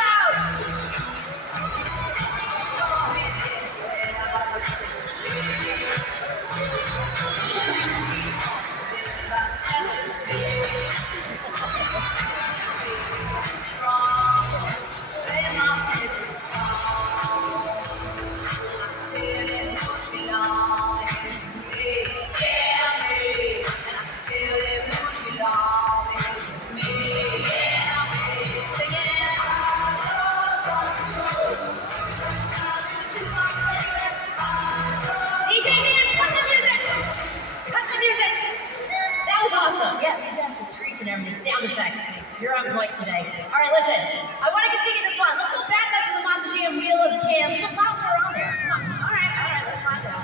And everything, sound effects. You're on point today. All right, listen. I want to continue the fun. Let's go back up to the Monster Jam Wheel of Cams. There's a lot more on there. Come on. All right, let's find out.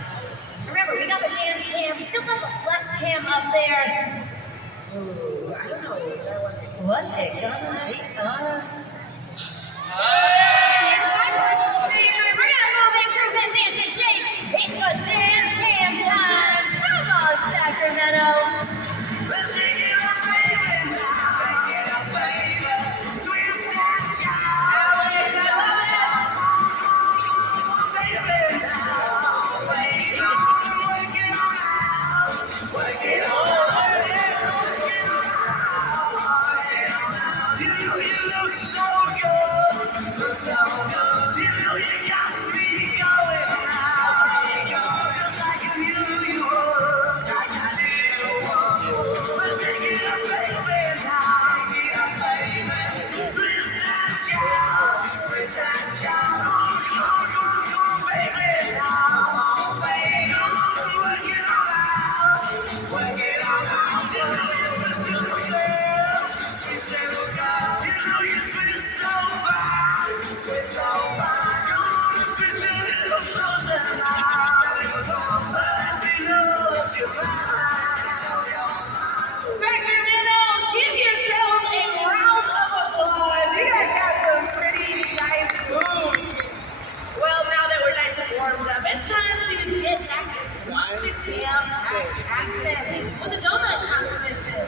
Remember, we got the dance cam. We still got the flex cam up there. Ooh, I don't know. What's it gonna be, son? We're gonna move and groove and dance and shake. It's the dance cam time. Come on, Sacramento. Alex, I love it. so good. You know you got me going now. Just like you would, like I do. But take it up, baby, now. Take it up, baby. Twist that shout, twist that shout. Come on, baby, now. Come on, baby, come on, work it all out. Work it all out. You know you twist it up, girl. Twist it up, girl. You know you twist so far. Twist so far. Come on and twist it a little closer now. Let me know what you like. Sacramento, give yourselves a round of applause. You guys got some pretty nice moves. Well, now that we're nice and warmed up, it's time to get back into Monster Jam action with the donut competition.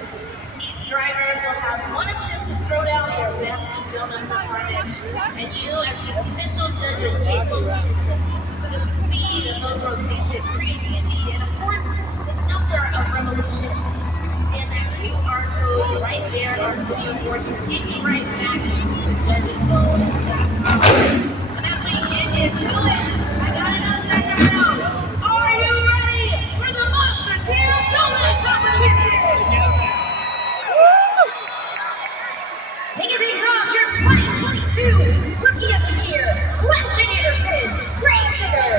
Each driver will have one attempt to throw down their best donut performance, and you, as the official judges, may vote to the speed of those rotations, creativity, and of course, the number of revolutions. And that QR code right there on the video board to get me right back to judgeszone.com. And as we get into it, I gotta know, Sacramento, are you ready for the Monster Jam Donut Competition? Kicking things off, your 2022 Rookie of the Year, Weston Anderson, Grave Digger.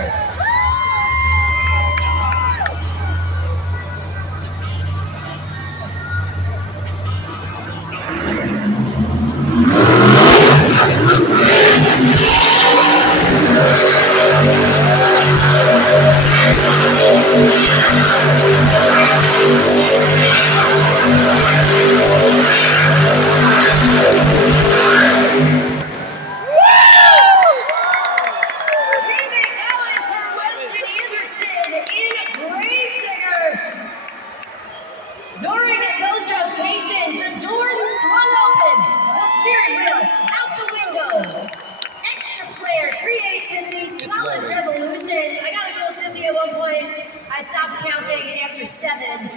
During those rotations, the doors swung open, the steering wheel out the window. Extra flair, creativity, solid revolutions. I got a little dizzy at one point. I stopped counting after 7.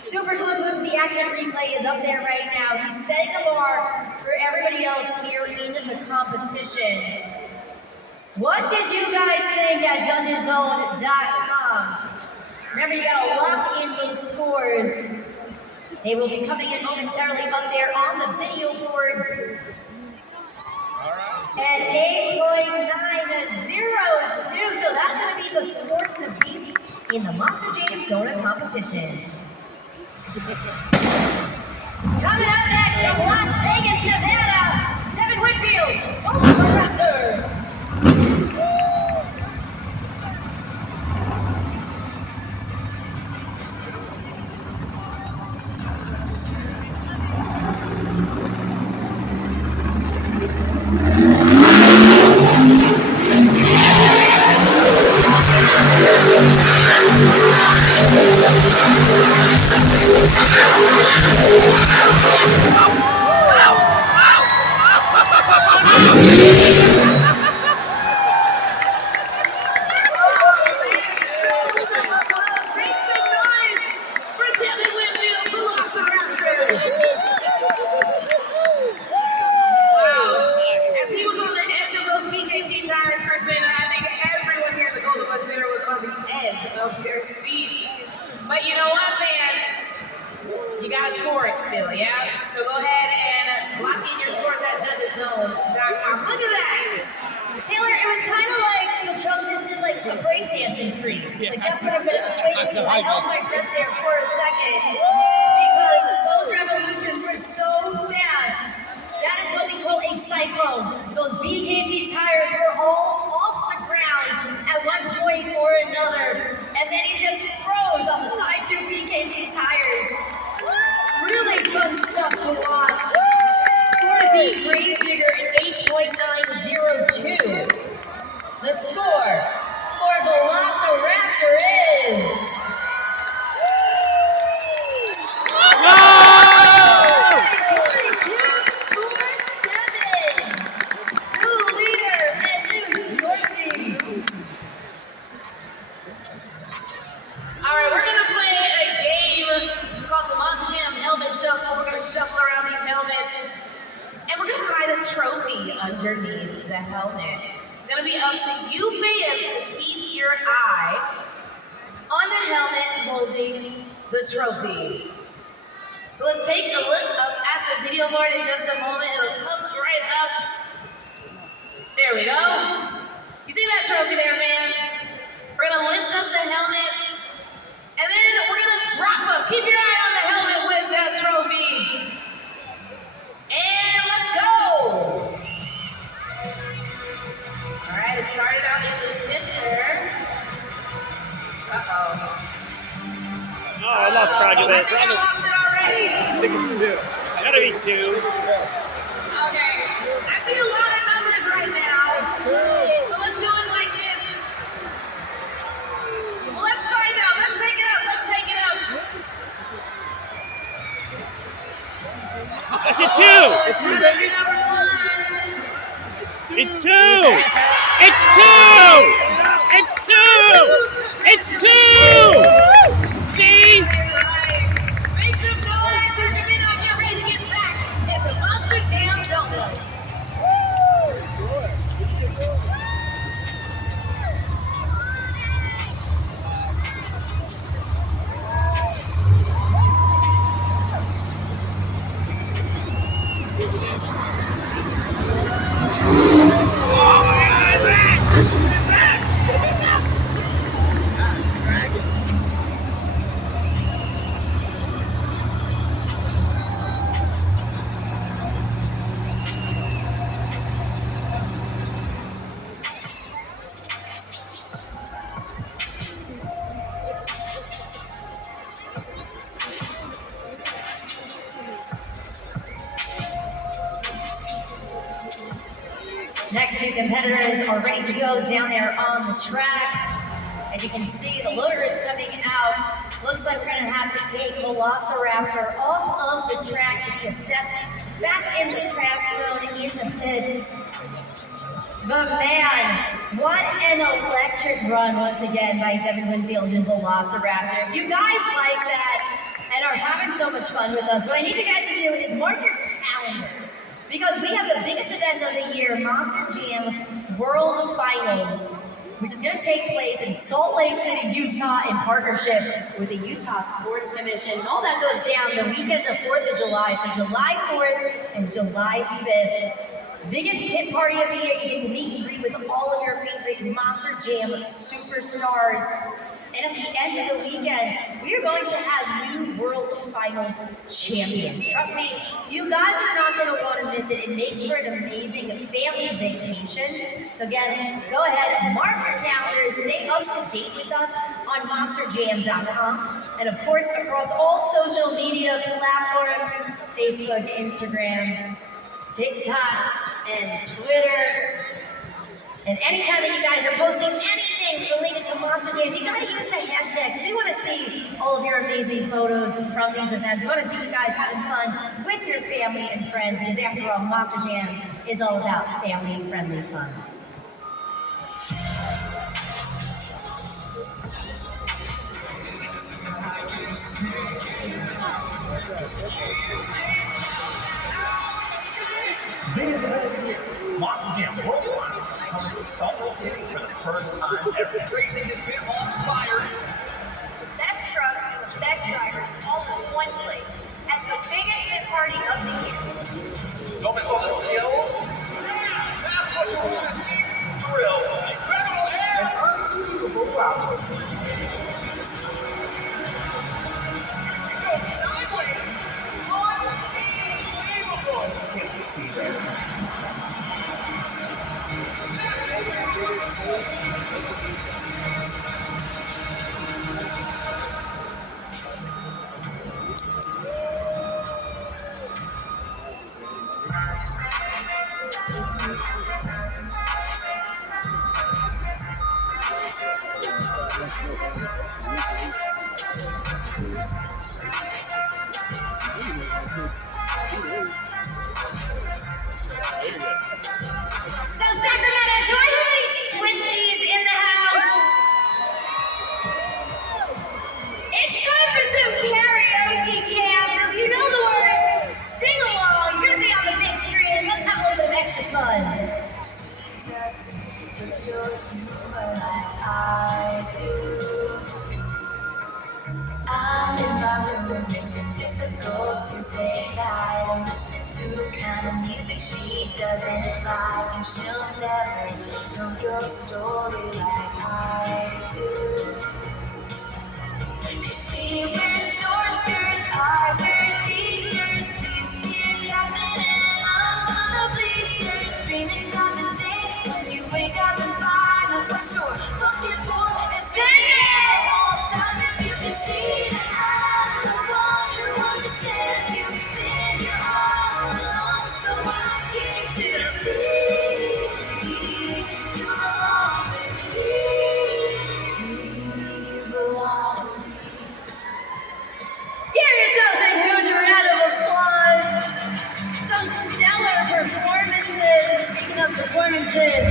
Super Glue Glue's The Action Replay is up there right now. He's setting the bar for everybody else here in the competition. What did you guys think at judgeszone.com? Remember, you gotta lock in those scores. They will be coming in momentarily up there on the video board. At 8.902, so that's gonna be the score to beat in the Monster Jam Donut Competition. Coming up next from Las Vegas, Nevada, Devin Whitfield, Velociraptor. But you know what, fans? You gotta score it still, yeah? So go ahead and lock in your scores at judgeszone.com. Look at that! Taylor, it was kind of like the Trump just did like a breakdancing freeze. Like that's what I'm gonna equate it to. I held my breath there for a second because those revolutions were so fast. That is what we call a cyclone. Those BKT tires were all off the ground at one point or another, and then he just froze on the side 2 BKT tires. Really fun stuff to watch. Score to beat Grave Digger at 8.902. The score for Velociraptor is... Shuffle around these helmets, and we're gonna hide a trophy underneath the helmet. It's gonna be up to you fans to keep your eye on the helmet holding the trophy. So let's take a look up at the video board in just a moment. It'll come right up. There we go. You see that trophy there, fans? We're gonna lift up the helmet, and then we're gonna drop them. Keep your eye on the helmet with that trophy. And let's go. All right, it started out in the center. Uh-oh. Oh, I lost track of it. I think I lost it already. I think it's 2. Gotta be 2. Okay, I see a lot of numbers right now. So let's do it like this. Well, let's find out. Let's take it up. Let's take it up. That's a 2. It's baby number 1. It's 2. It's 2. It's 2. It's 2. See? Make some noise. Here, come in. I'll get ready to get back into Monster Jam Donuts. Next two competitors are ready to go down there on the track. As you can see, the loader is coming out. Looks like we're gonna have to take Velociraptor off of the track to be assessed back in the crash zone in the pits. But man, what an electric run once again by Devin Winfield and Velociraptor. If you guys like that and are having so much fun with us, what I need you guys to do is mark your calendars, because we have the biggest event of the year, Monster Jam World Finals, which is going to take place in Salt Lake City, Utah, in partnership with the Utah Sports Commission. All that goes down the weekend of 4th of July, so July 4th and July 5th. Biggest pit party of the year. You get to meet and greet with all of your favorite Monster Jam superstars. And at the end of the weekend, we are going to have new World Finals champions. Trust me, you guys are not going to want to miss it. It makes for an amazing family vacation. So again, go ahead, mark your calendars, stay up to date with us on monsterjam.com. And of course, across all social media platforms, Facebook, Instagram, TikTok, and Twitter. And anytime that you guys are posting anything related to Monster Jam, you gotta use the hashtag, because we want to see all of your amazing photos from these events. We want to see you guys having fun with your family and friends, because after all, Monster Jam is all about family-friendly fun. Biggest event of the year, Monster Jam World Finals, coming to Salt Lake City for the first time ever. Racing has been on fire. Best trucks and the best drivers all in one place at the biggest pit party of the year. Don't miss all the skills. That's what you want to see. Thrills, incredible air, and unbelievable power. You go sideways. Unbelievable. Can't you see that? So Sacramento, do I have any Swifties in the house? It's time for some karaoke camp. So if you know the words, sing along. You're gonna be on the big screen. Let's have a little bit of extra fun. your humor like I do. I'm in my room, it's a typical Tuesday night. I'm listening to the kind of music she doesn't like, and she'll never know your story like I do. 'Cause she wears short skirts, I wear t-shirts. She's cheer captain and I'm on the bleachers, dreaming about the day when you wake up and find out what you're looking for. And sing it all the time if you can see that I'm the one who understands you. Been here all along, so I came to see you belong with me. You belong with me. Give yourselves a huge round of applause. Some stellar performances. And speaking of performances,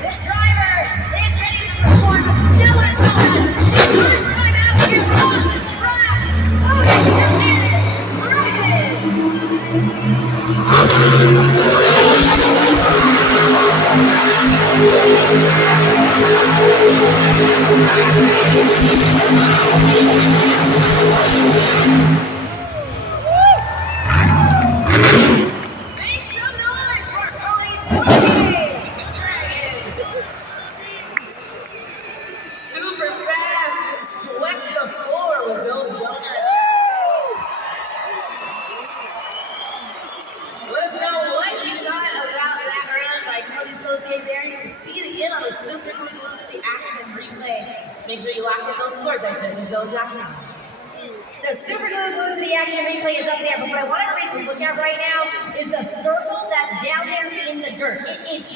this driver is ready to perform a stellar donut. She's first time out here on the track. Oh, Make some noise for Cody Sweeney, the Dragon. Super fast, swept the floor with those donuts. Let us know what you thought about that round by Cody Associate there. You can see it again on the Super Glued to the Action replay. Make sure you lock in those scores at judgeszone.com. So Super Glued to the Action replay is up there, but what I want everybody to look at right now is the circle that's down there in the dirt. It is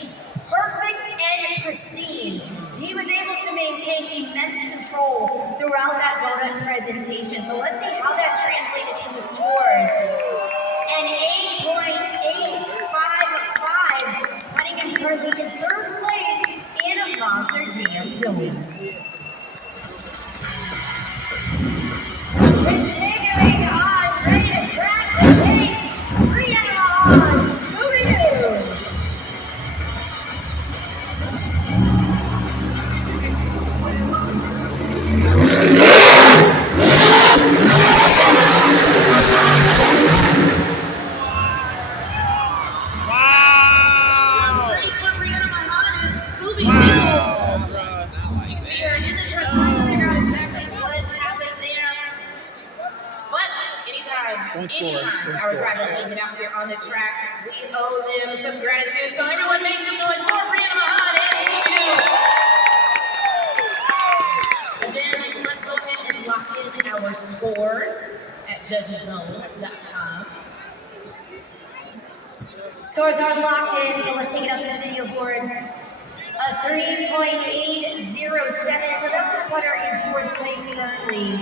perfect and pristine. He was able to maintain immense control throughout that donut presentation. So let's see how that translated into scores. An 8.855, putting him currently in third place in a Monster Jam Donuts. Continuing on, ready to crack the pace, Brianna on Scooby-Doo. Great for Brianna Mahan and Scooby-Doo. You can see her in the truck trying to figure out exactly what happened there. But anytime our drivers make it out here on the track, we owe them some gratitude. So everyone make some noise for Brianna Mahan and Scooby-Doo. And then let's go ahead and lock in our scores at judgeszone.com. Scores are locked in, so let's take it up to the video board. A 3.807, so that's going to put her in fourth place currently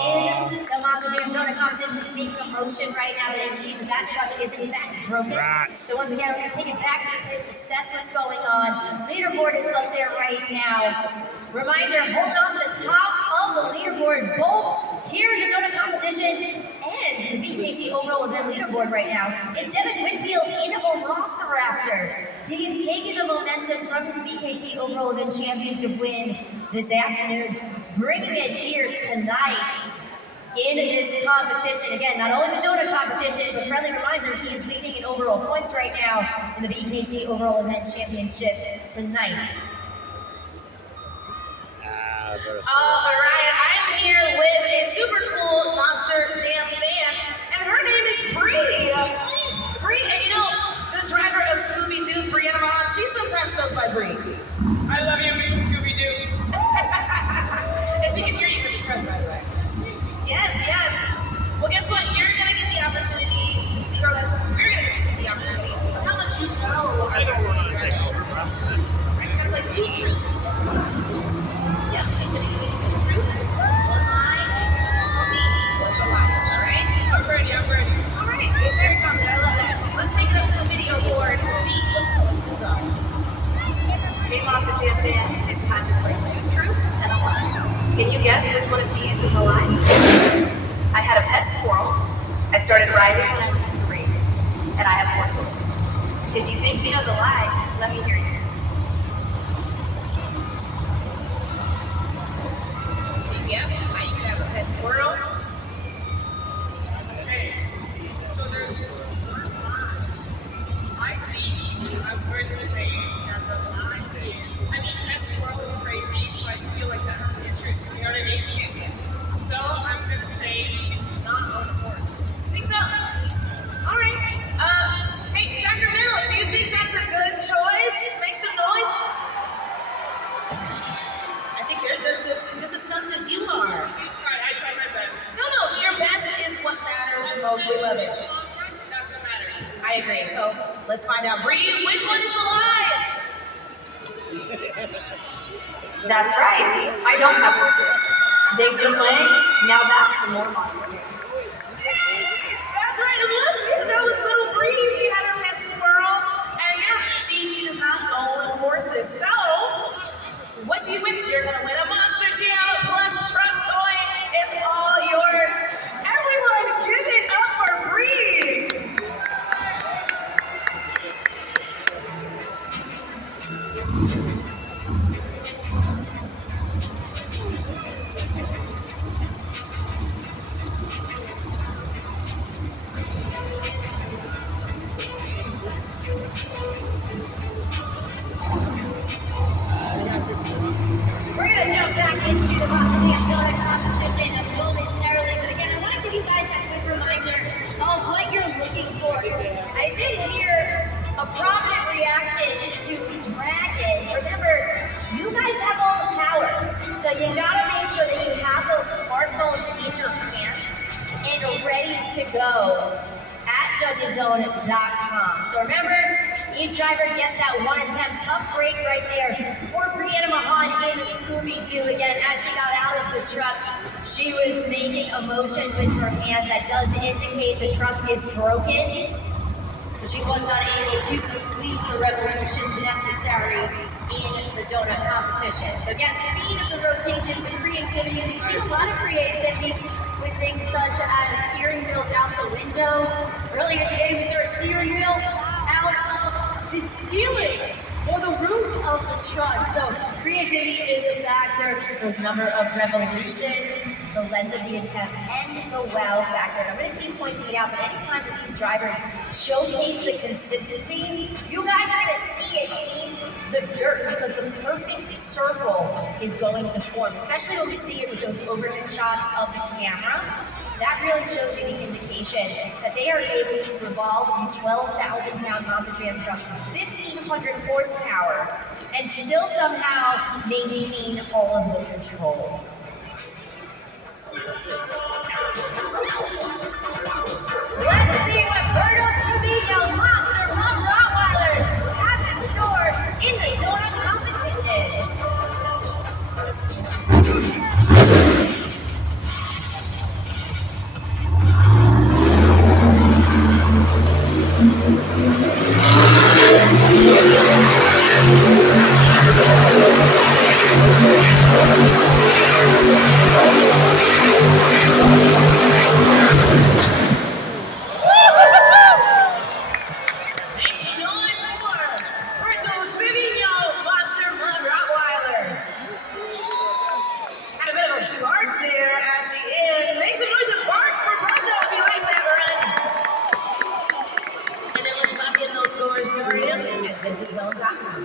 in the Monster Jam Donut competition. It's making a motion right now that indicates that that truck is in fact broken. So once again, we're going to take it back to the pits, assess what's going on. Leaderboard is up there right now. Reminder, holding on to the top of the leaderboard, both here in the donut competition and the BKT overall event leaderboard right now, is Devin Winfield in a Velociraptor. He's taken the momentum from his BKT overall event championship win this afternoon, bringing it here tonight in this competition. Again, not only the donut competition, but friendly reminder, he is leading in overall points right now in the BKT overall event championship tonight. All right, I'm here with a super cool Monster Jam fan, and her name is Bree. Bree, and you know, the driver of Scooby-Doo, Brianna Mahan, she sometimes goes by Bree. I love you, Mrs. Scooby-Doo. And she can hear you in the truck, by the way. Yes. Well, guess what? You're going to get the opportunity to see, or we're going to get the opportunity to see how much you know. I don't want to take over, bro. Kind of like teachers. Yep, she's going to give you the truth. One line, B equals the line, all right? I'm ready. All right, it's very confident. I love that. Let's take it up to the video board and see what questions are. Hey, Monster Jam fans, it's time to play two truths and a lie. Can you guess which one of these is a lie? I had a pet squirrel. I started riding when I was 3, and I have horses. If you think you know the lie, let me hear you. just as stumped as you are. I tried my best. No, your best is what matters the most. We love it. That's what matters. I agree. So let's find out. Bree, which one is the lie? That's right. I don't have horses. Thanks for playing. Now back to more Monster Jam. That's right. And look, that was little Bree. She had her pet squirrel. And yeah, she does not own horses. So, what do you win? You're going to win a Monster Jam Plus truck toy. It's all yours. Everyone, give it up for Bree. We're going to jump back into the Monster Jam Donut competition momentarily, but again, I want to give you guys a quick reminder of what you're looking for. I did hear a prominent reaction to Dragon. Remember, you guys have all the power, so you gotta make sure that you have those smartphones in your hands and ready to go at judgeszone.com. So remember, each driver gets that one attempt. Tough break right there for Brianna Mahan in Scooby-Doo. Again, as she got out of the truck, she was making a motion with her hand that does indicate the truck is broken. So she was not able to complete the revolutions necessary in the donut competition. So again, speed of the rotations and creativity. We've seen a lot of creativity with things such as steering wheels out the window. Earlier today, we saw a steering wheel out of the ceiling or the roof of the truck. So creativity is a factor. Those number of revolutions, the length of the attempt, and the wow factor. And I'm going to keep pointing it out, but anytime that these drivers showcase the consistency, you guys are going to see it in the dirt because the perfect circle is going to form, especially when we see it with those overhead shots of the camera. That really shows you the indication that they are able to revolve these 12,000-pound Monster Jam trucks with 1,500 horsepower and still somehow maintain all of the control. Let's see what Berto Trevino, Monster Mom Rottweiler has in store in the donut competition. Make some noise for Berto Trevino, Monster Mom Rottweiler. Had a bit of a bark there at the end. Make some noise and bark for Berto if you like that run. And then let's lock in those scores for him at judgeszone.com.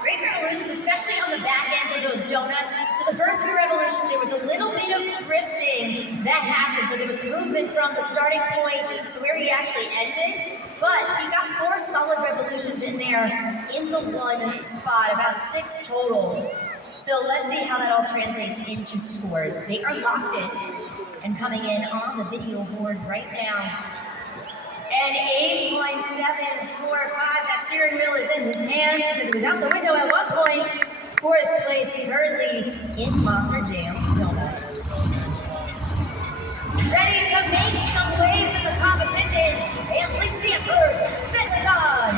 Great revolutions, especially on the back end of those donuts. So the first few revolutions, there was a little bit of drifting that happened. So there was movement from the starting point to where he actually ended. But he got 4 solid revolutions in there in the one spot, about 6 total. So let's see how that all translates into scores. They are locked in and coming in on the video board right now. And 8.745, that steering wheel is in his hands because it was out the window at one point. 4th place, he currently in Monster Jam Donuts. Ready to make some waves in the competition, Ashley Sanford, Benton.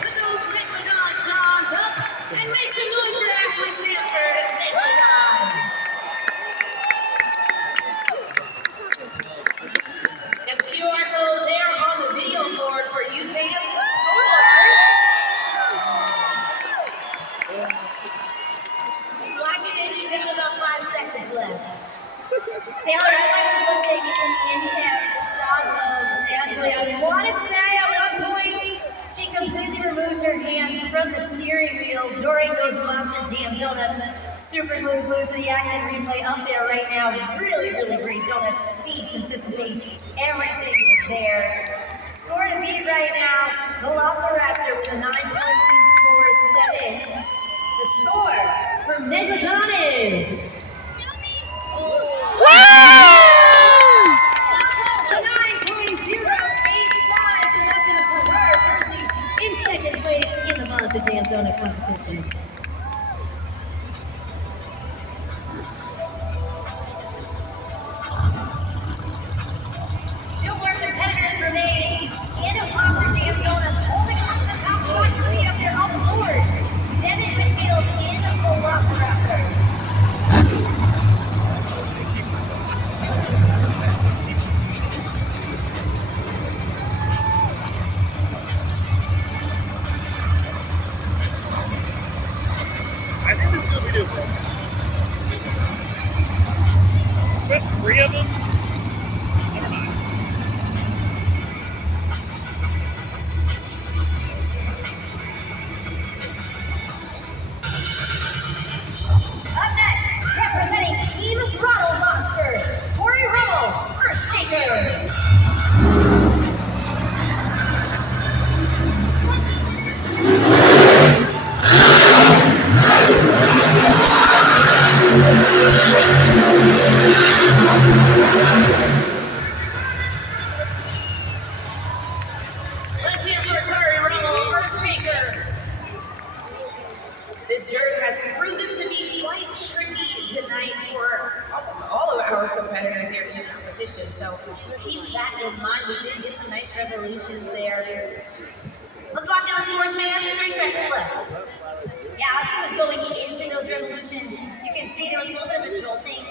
Put those Megalodon jaws up and make some noise for Ashley Sanford and Megalodon. And the QR code there on the video board for you fans to score. Lock it in Taylor, as I was looking in the shot of Ashley, I want to say at one point she completely removed her hands from the steering wheel during those Monster Jam donuts. Super glued to the action replay up there right now. Really, really great donuts. Speed, consistency, everything is there. Score to beat right now, Velociraptor with a 9.247. The score for Megalodon is... The Jam Donut competition. Two more competitors remain in a Monster Jam Donuts, holding on to the top one seat up there on the board. Devin Whitfield in the Velociraptor. I think this is what we do, bro. There's 3 of them? Never mind. Up next, representing Team Throttle Monster, Corey Rummel, Earthshakers. Let's hear for Corey Rummel, Earthshaker. This dirt has proven to be quite tricky tonight for almost all of our competitors here in this competition. So keep that in mind. We did get some nice revolutions there. Let's lock in the scores, man. 3 seconds left. Yeah, as he was going into those revolutions, you can see there was a little bit of a jolting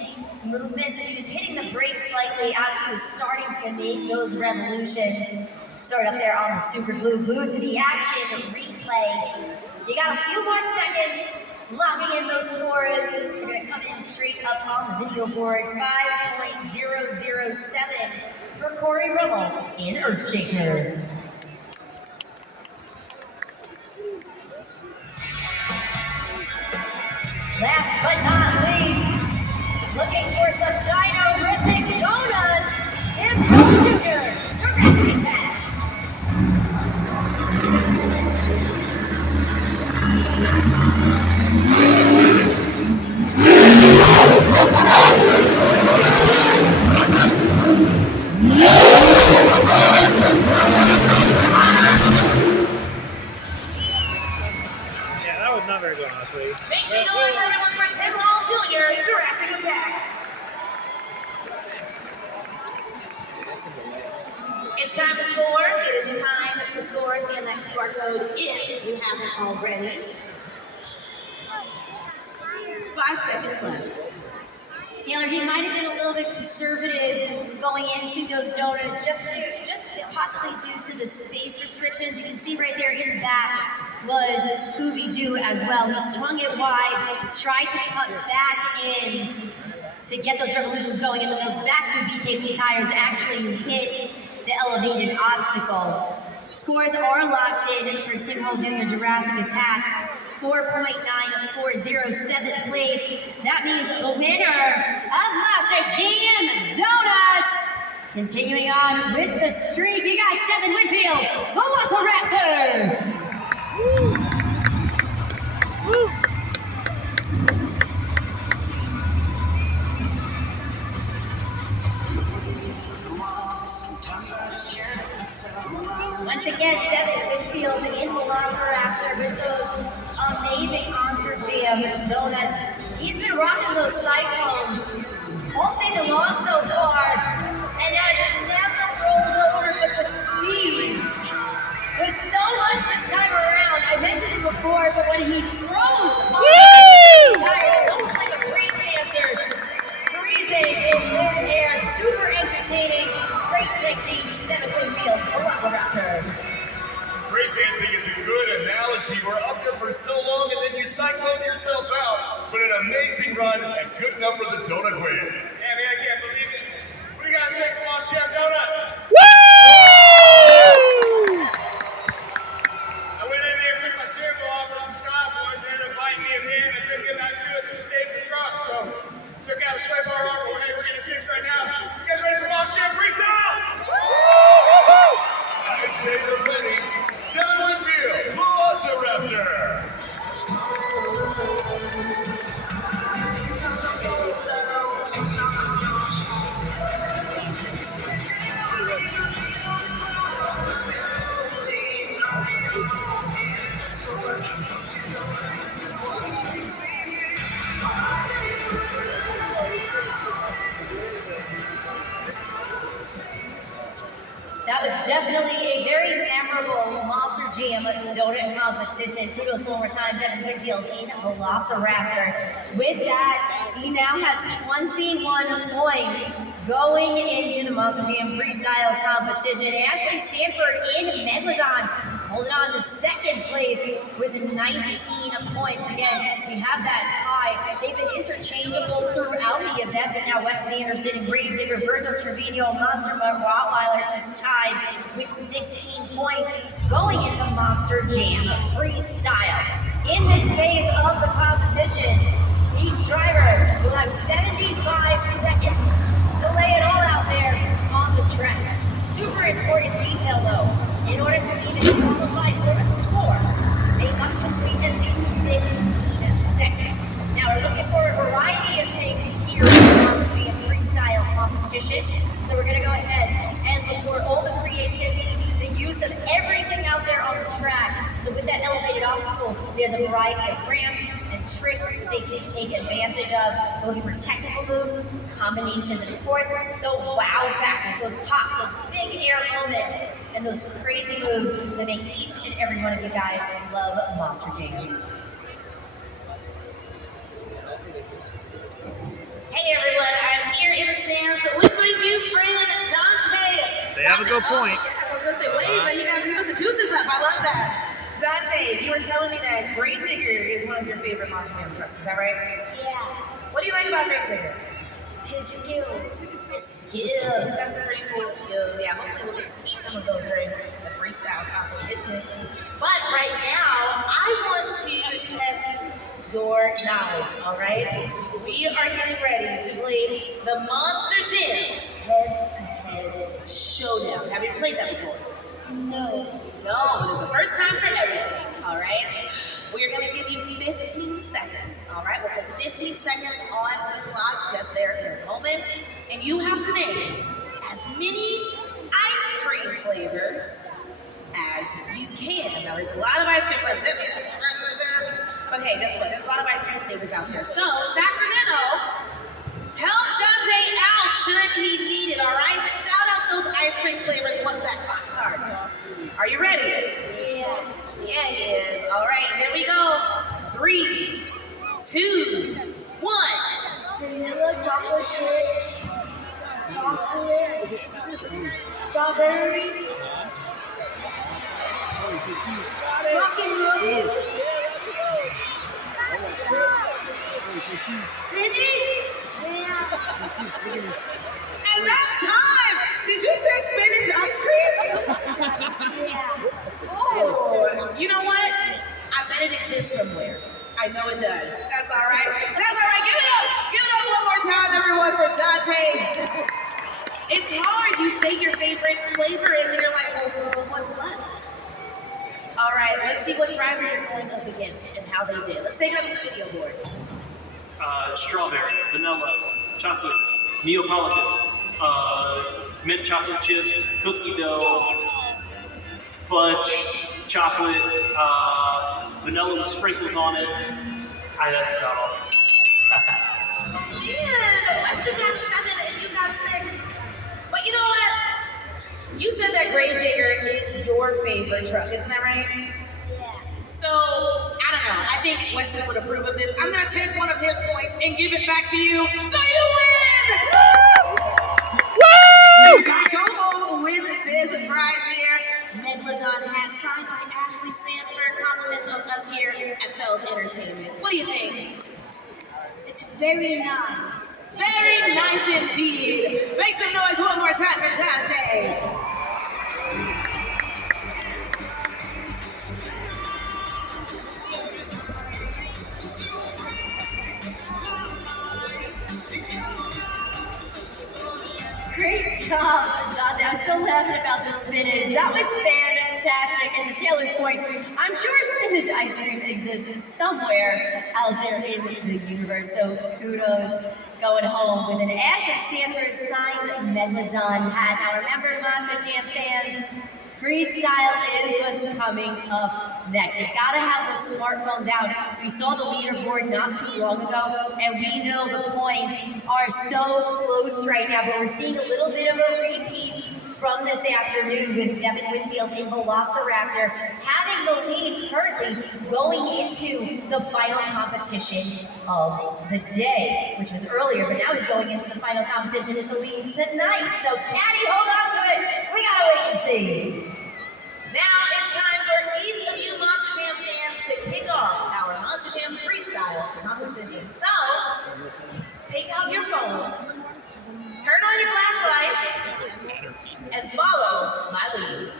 movement, and he was hitting the brakes slightly as he was starting to make those revolutions. Started up there on the super glued to the action replay. You got a few more seconds, locking in those scores. We're gonna come in straight up on the video board. 5.007 for Corey Rummel in Earthshaker. Last but not least, looking for some dino-rific donuts, is Earthshaker, Jurassic Attack. Yeah, that was not very good, honestly. Make some noise, everyone, for Tim Hall Jr., Jurassic Attack. It's time to score. It is time to score. Scan that QR code if you haven't already. 5 seconds left. Taylor, he might have been a little bit conservative going into those donuts, just possibly due to the space restrictions. You can see right there in the back was Scooby-Doo as well. He swung it wide, tried to cut back in to get those revolutions going, and then those back two BKT tires actually hit the elevated obstacle. Scores are locked in for Tim Hall Jr. Jurassic Attack. 4.9407 place. That means the winner of Monster Jam Donuts. Continuing on with the streak, you got Devin Whitfield, Velociraptor. Woo. Once again, Devin Whitfield in Velociraptor with those amazing Monster Jam donuts. He's been rocking those cyclones all season long so far, and has never rolled over with the speed. With so much this time around, I mentioned it before, but when he throws on the tire, it's almost like a break dancer, freezing in midair, super entertaining, great technique, 7-foot wheels, Velociraptor. Breakdancing is a good analogy. We're up there for so long and then you cyclone yourself out. But an amazing run and good enough for the donut win. Yeah, man, I can't believe think of Lost Chef Donuts? I went in there, took my sample off for some style points, and ended up biting me in the hand. I couldn't get back to it to stay in the truck, so took out a straight bar armor. Hey, we're getting fixed right now. You guys ready for Lost Chef Freestyle? I'd say they're ready. Downwind View, Velociraptor. That was definitely a very memorable Monster Jam donut competition. Kudos one more time, Devin Whitfield in Velociraptor. With that, he now has 21 points going into the Monster Jam freestyle competition. Ashley Stanford in Megalodon holding on to second place with 19 points. Again, we have that tie. They've been interchangeable throughout the event, but now Weston Anderson and Graves and Roberto Trevino, Monster Rottweiler, each tied with 16 points going into Monster Jam freestyle. In this phase of the competition, each driver will have 75 seconds to lay it all out there on the track. Super important detail though, in order to even qualify for a score, they must complete at least 15 seconds. Now we're looking for a variety of things here in the Monster Jam freestyle competition. So we're gonna go ahead and look for all the creativity, the use of everything out there on the track. So with that elevated obstacle, there's a variety of ramps and tricks that they can take advantage of. We're looking for technical moves, combinations, and of course, the wow factor, those pops, those big air moments, and those crazy moves that make each and every one of you guys love Monster Jam. Hey everyone, I'm here in the stands with my new friend, Dante. They have a good point. Yes, I was gonna say, wait, but you put the juices up. I love that. Dante, you were telling me that Grave Digger is one of your favorite Monster Jam trucks, is that right? Yeah. What do you like about Grave Digger? His skills. His skills. That's a pretty cool skill. Yeah, hopefully we'll get to see some of those during the freestyle competition. But right now, I want to test your knowledge, all right? We are getting ready to play the Monster Jam head-to-head showdown. Have you played that before? No. No, but it's the first time for everything, all right? We're gonna give you 15 seconds, all right? We'll put 15 seconds on the clock just there in a moment. And you have to name as many ice cream flavors as you can. Now, there's a lot of ice cream flavors. But hey, guess what? There's a lot of ice cream flavors out there. So, Sacramento, help Dante out should he need it, all right? Shout out those ice cream flavors once that clock starts. Are you ready? Yeah. Yeah, he is. All right, here we go. 3, 2, 1. Vanilla, chocolate chip, chocolate, strawberry, rock and roll, spinach, And that's time! Did you say spinach ice cream? yeah. Oh, you know what? I bet it exists somewhere. I know it does. That's all right. That's all right. Give it up. Give it up one more time, everyone, for Dante. It's hard. You say your favorite flavor, and then you're like, well, what's left? All right, let's see what driver you're going up against and how they did. Let's take it up to the video board. Strawberry, vanilla, chocolate, Neapolitan, mint chocolate chip, cookie dough, fudge, chocolate, vanilla with sprinkles on it. I got all. Yeah, Weston got 7 and you got 6. But you know what? You said that Grave Digger is your favorite truck, isn't that right? Yeah. So, I don't know. I think Weston would approve of this. I'm going to take one of his points and give it back to you. So you win! Woo! You got to go home with this prize here. Megalodon hat signed by Ashley Sanford. Compliments of us here at Feld Entertainment. What do you think? It's very nice. Very nice indeed. Make some noise one more time for Dante. Great job, Dante. I'm still laughing about the spinach. That was fantastic. And to Taylor's point, I'm sure spinach ice cream exists somewhere out there in the universe. So kudos going home with an Ashley Sanford signed Megalodon hat. Now remember, Monster Jam fans, freestyle is what's coming up next. You gotta have those smartphones out. We saw the leaderboard not too long ago, and we know the points are so close right now, but we're seeing a little bit of a repeat from this afternoon with Devin Winfield in Velociraptor having the lead currently going into the final competition of the day, which was earlier, but now he's going into the final competition in the lead tonight. So Caddy, hold on to it. We gotta wait and see. Now it's time for each of you Monster Jam fans to kick off our Monster Jam freestyle competition. So, take out your phones, turn on your flashlights, and follow my lead.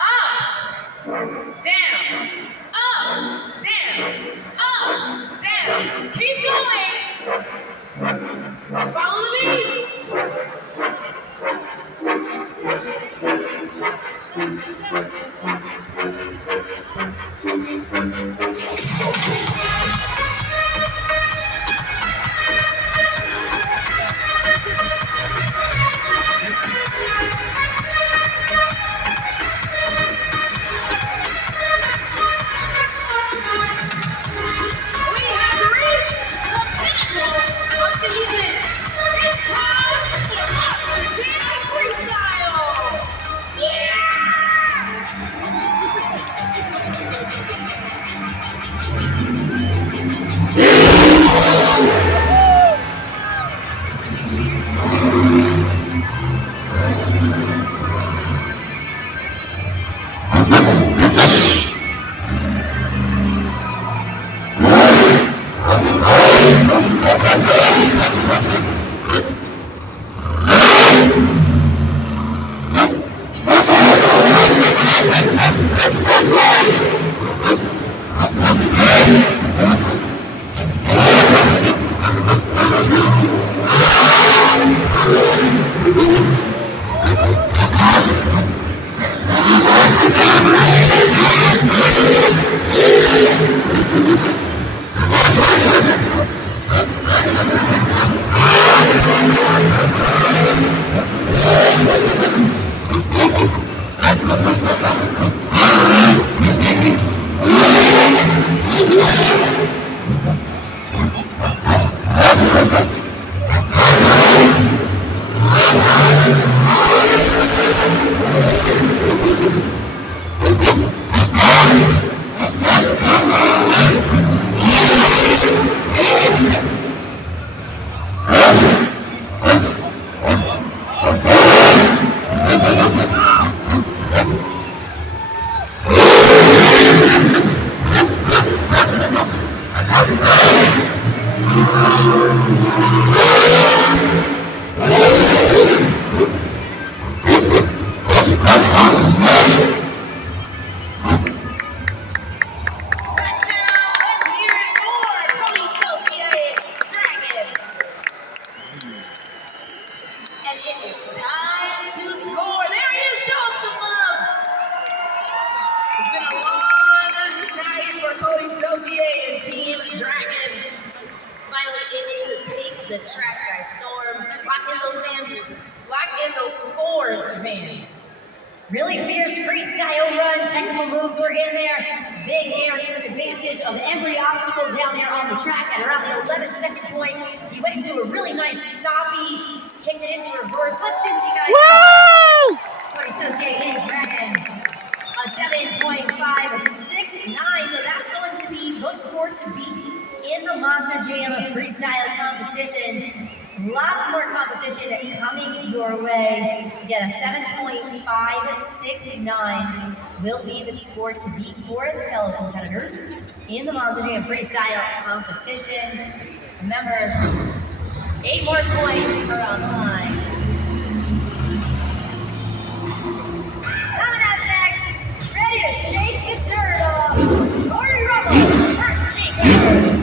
Up, down, up, down, up, down. Keep going. Follow the lead. Really fierce freestyle run, technical moves were in there. Big Air, he took advantage of every obstacle down there on the track at around the 11-second point. He went into a really nice stoppie, kicked it into reverse. Let's see what you guys Woo! Cody Saucier in Dragon. A 7.569, so that's going to be the score to beat in the Monster Jam freestyle competition. Lots more competition coming your way. Again, a 7.569 will be the sport to beat for the fellow competitors in the Monster Jam Freestyle competition. Remember, 8 more points are on the line. Coming up next, ready to shake the dirt off, Corey Rummel, Earth Shaker.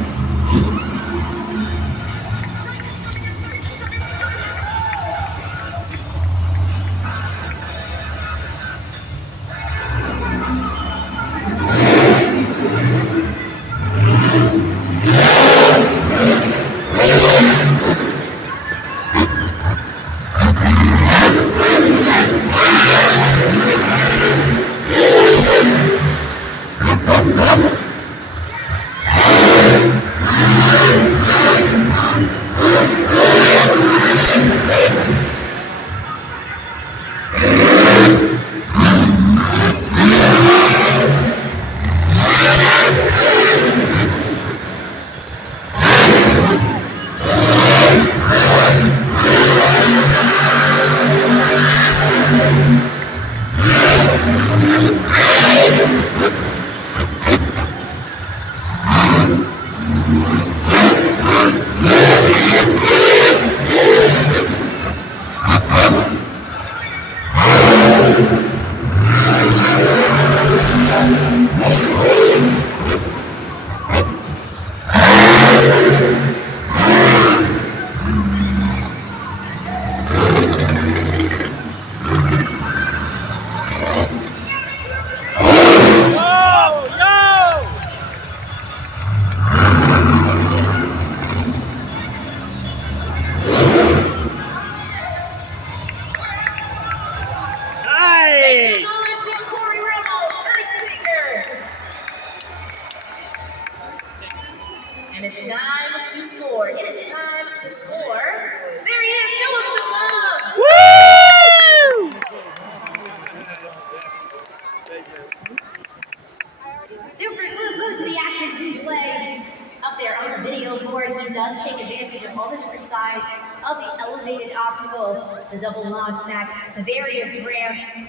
And it's time to score. It is time to score. There he is. Show him some love. Woo! Super glued to the action replay. Up there on the video board, he does take advantage of all the different sides of the elevated obstacle, the double log stack, the various ramps,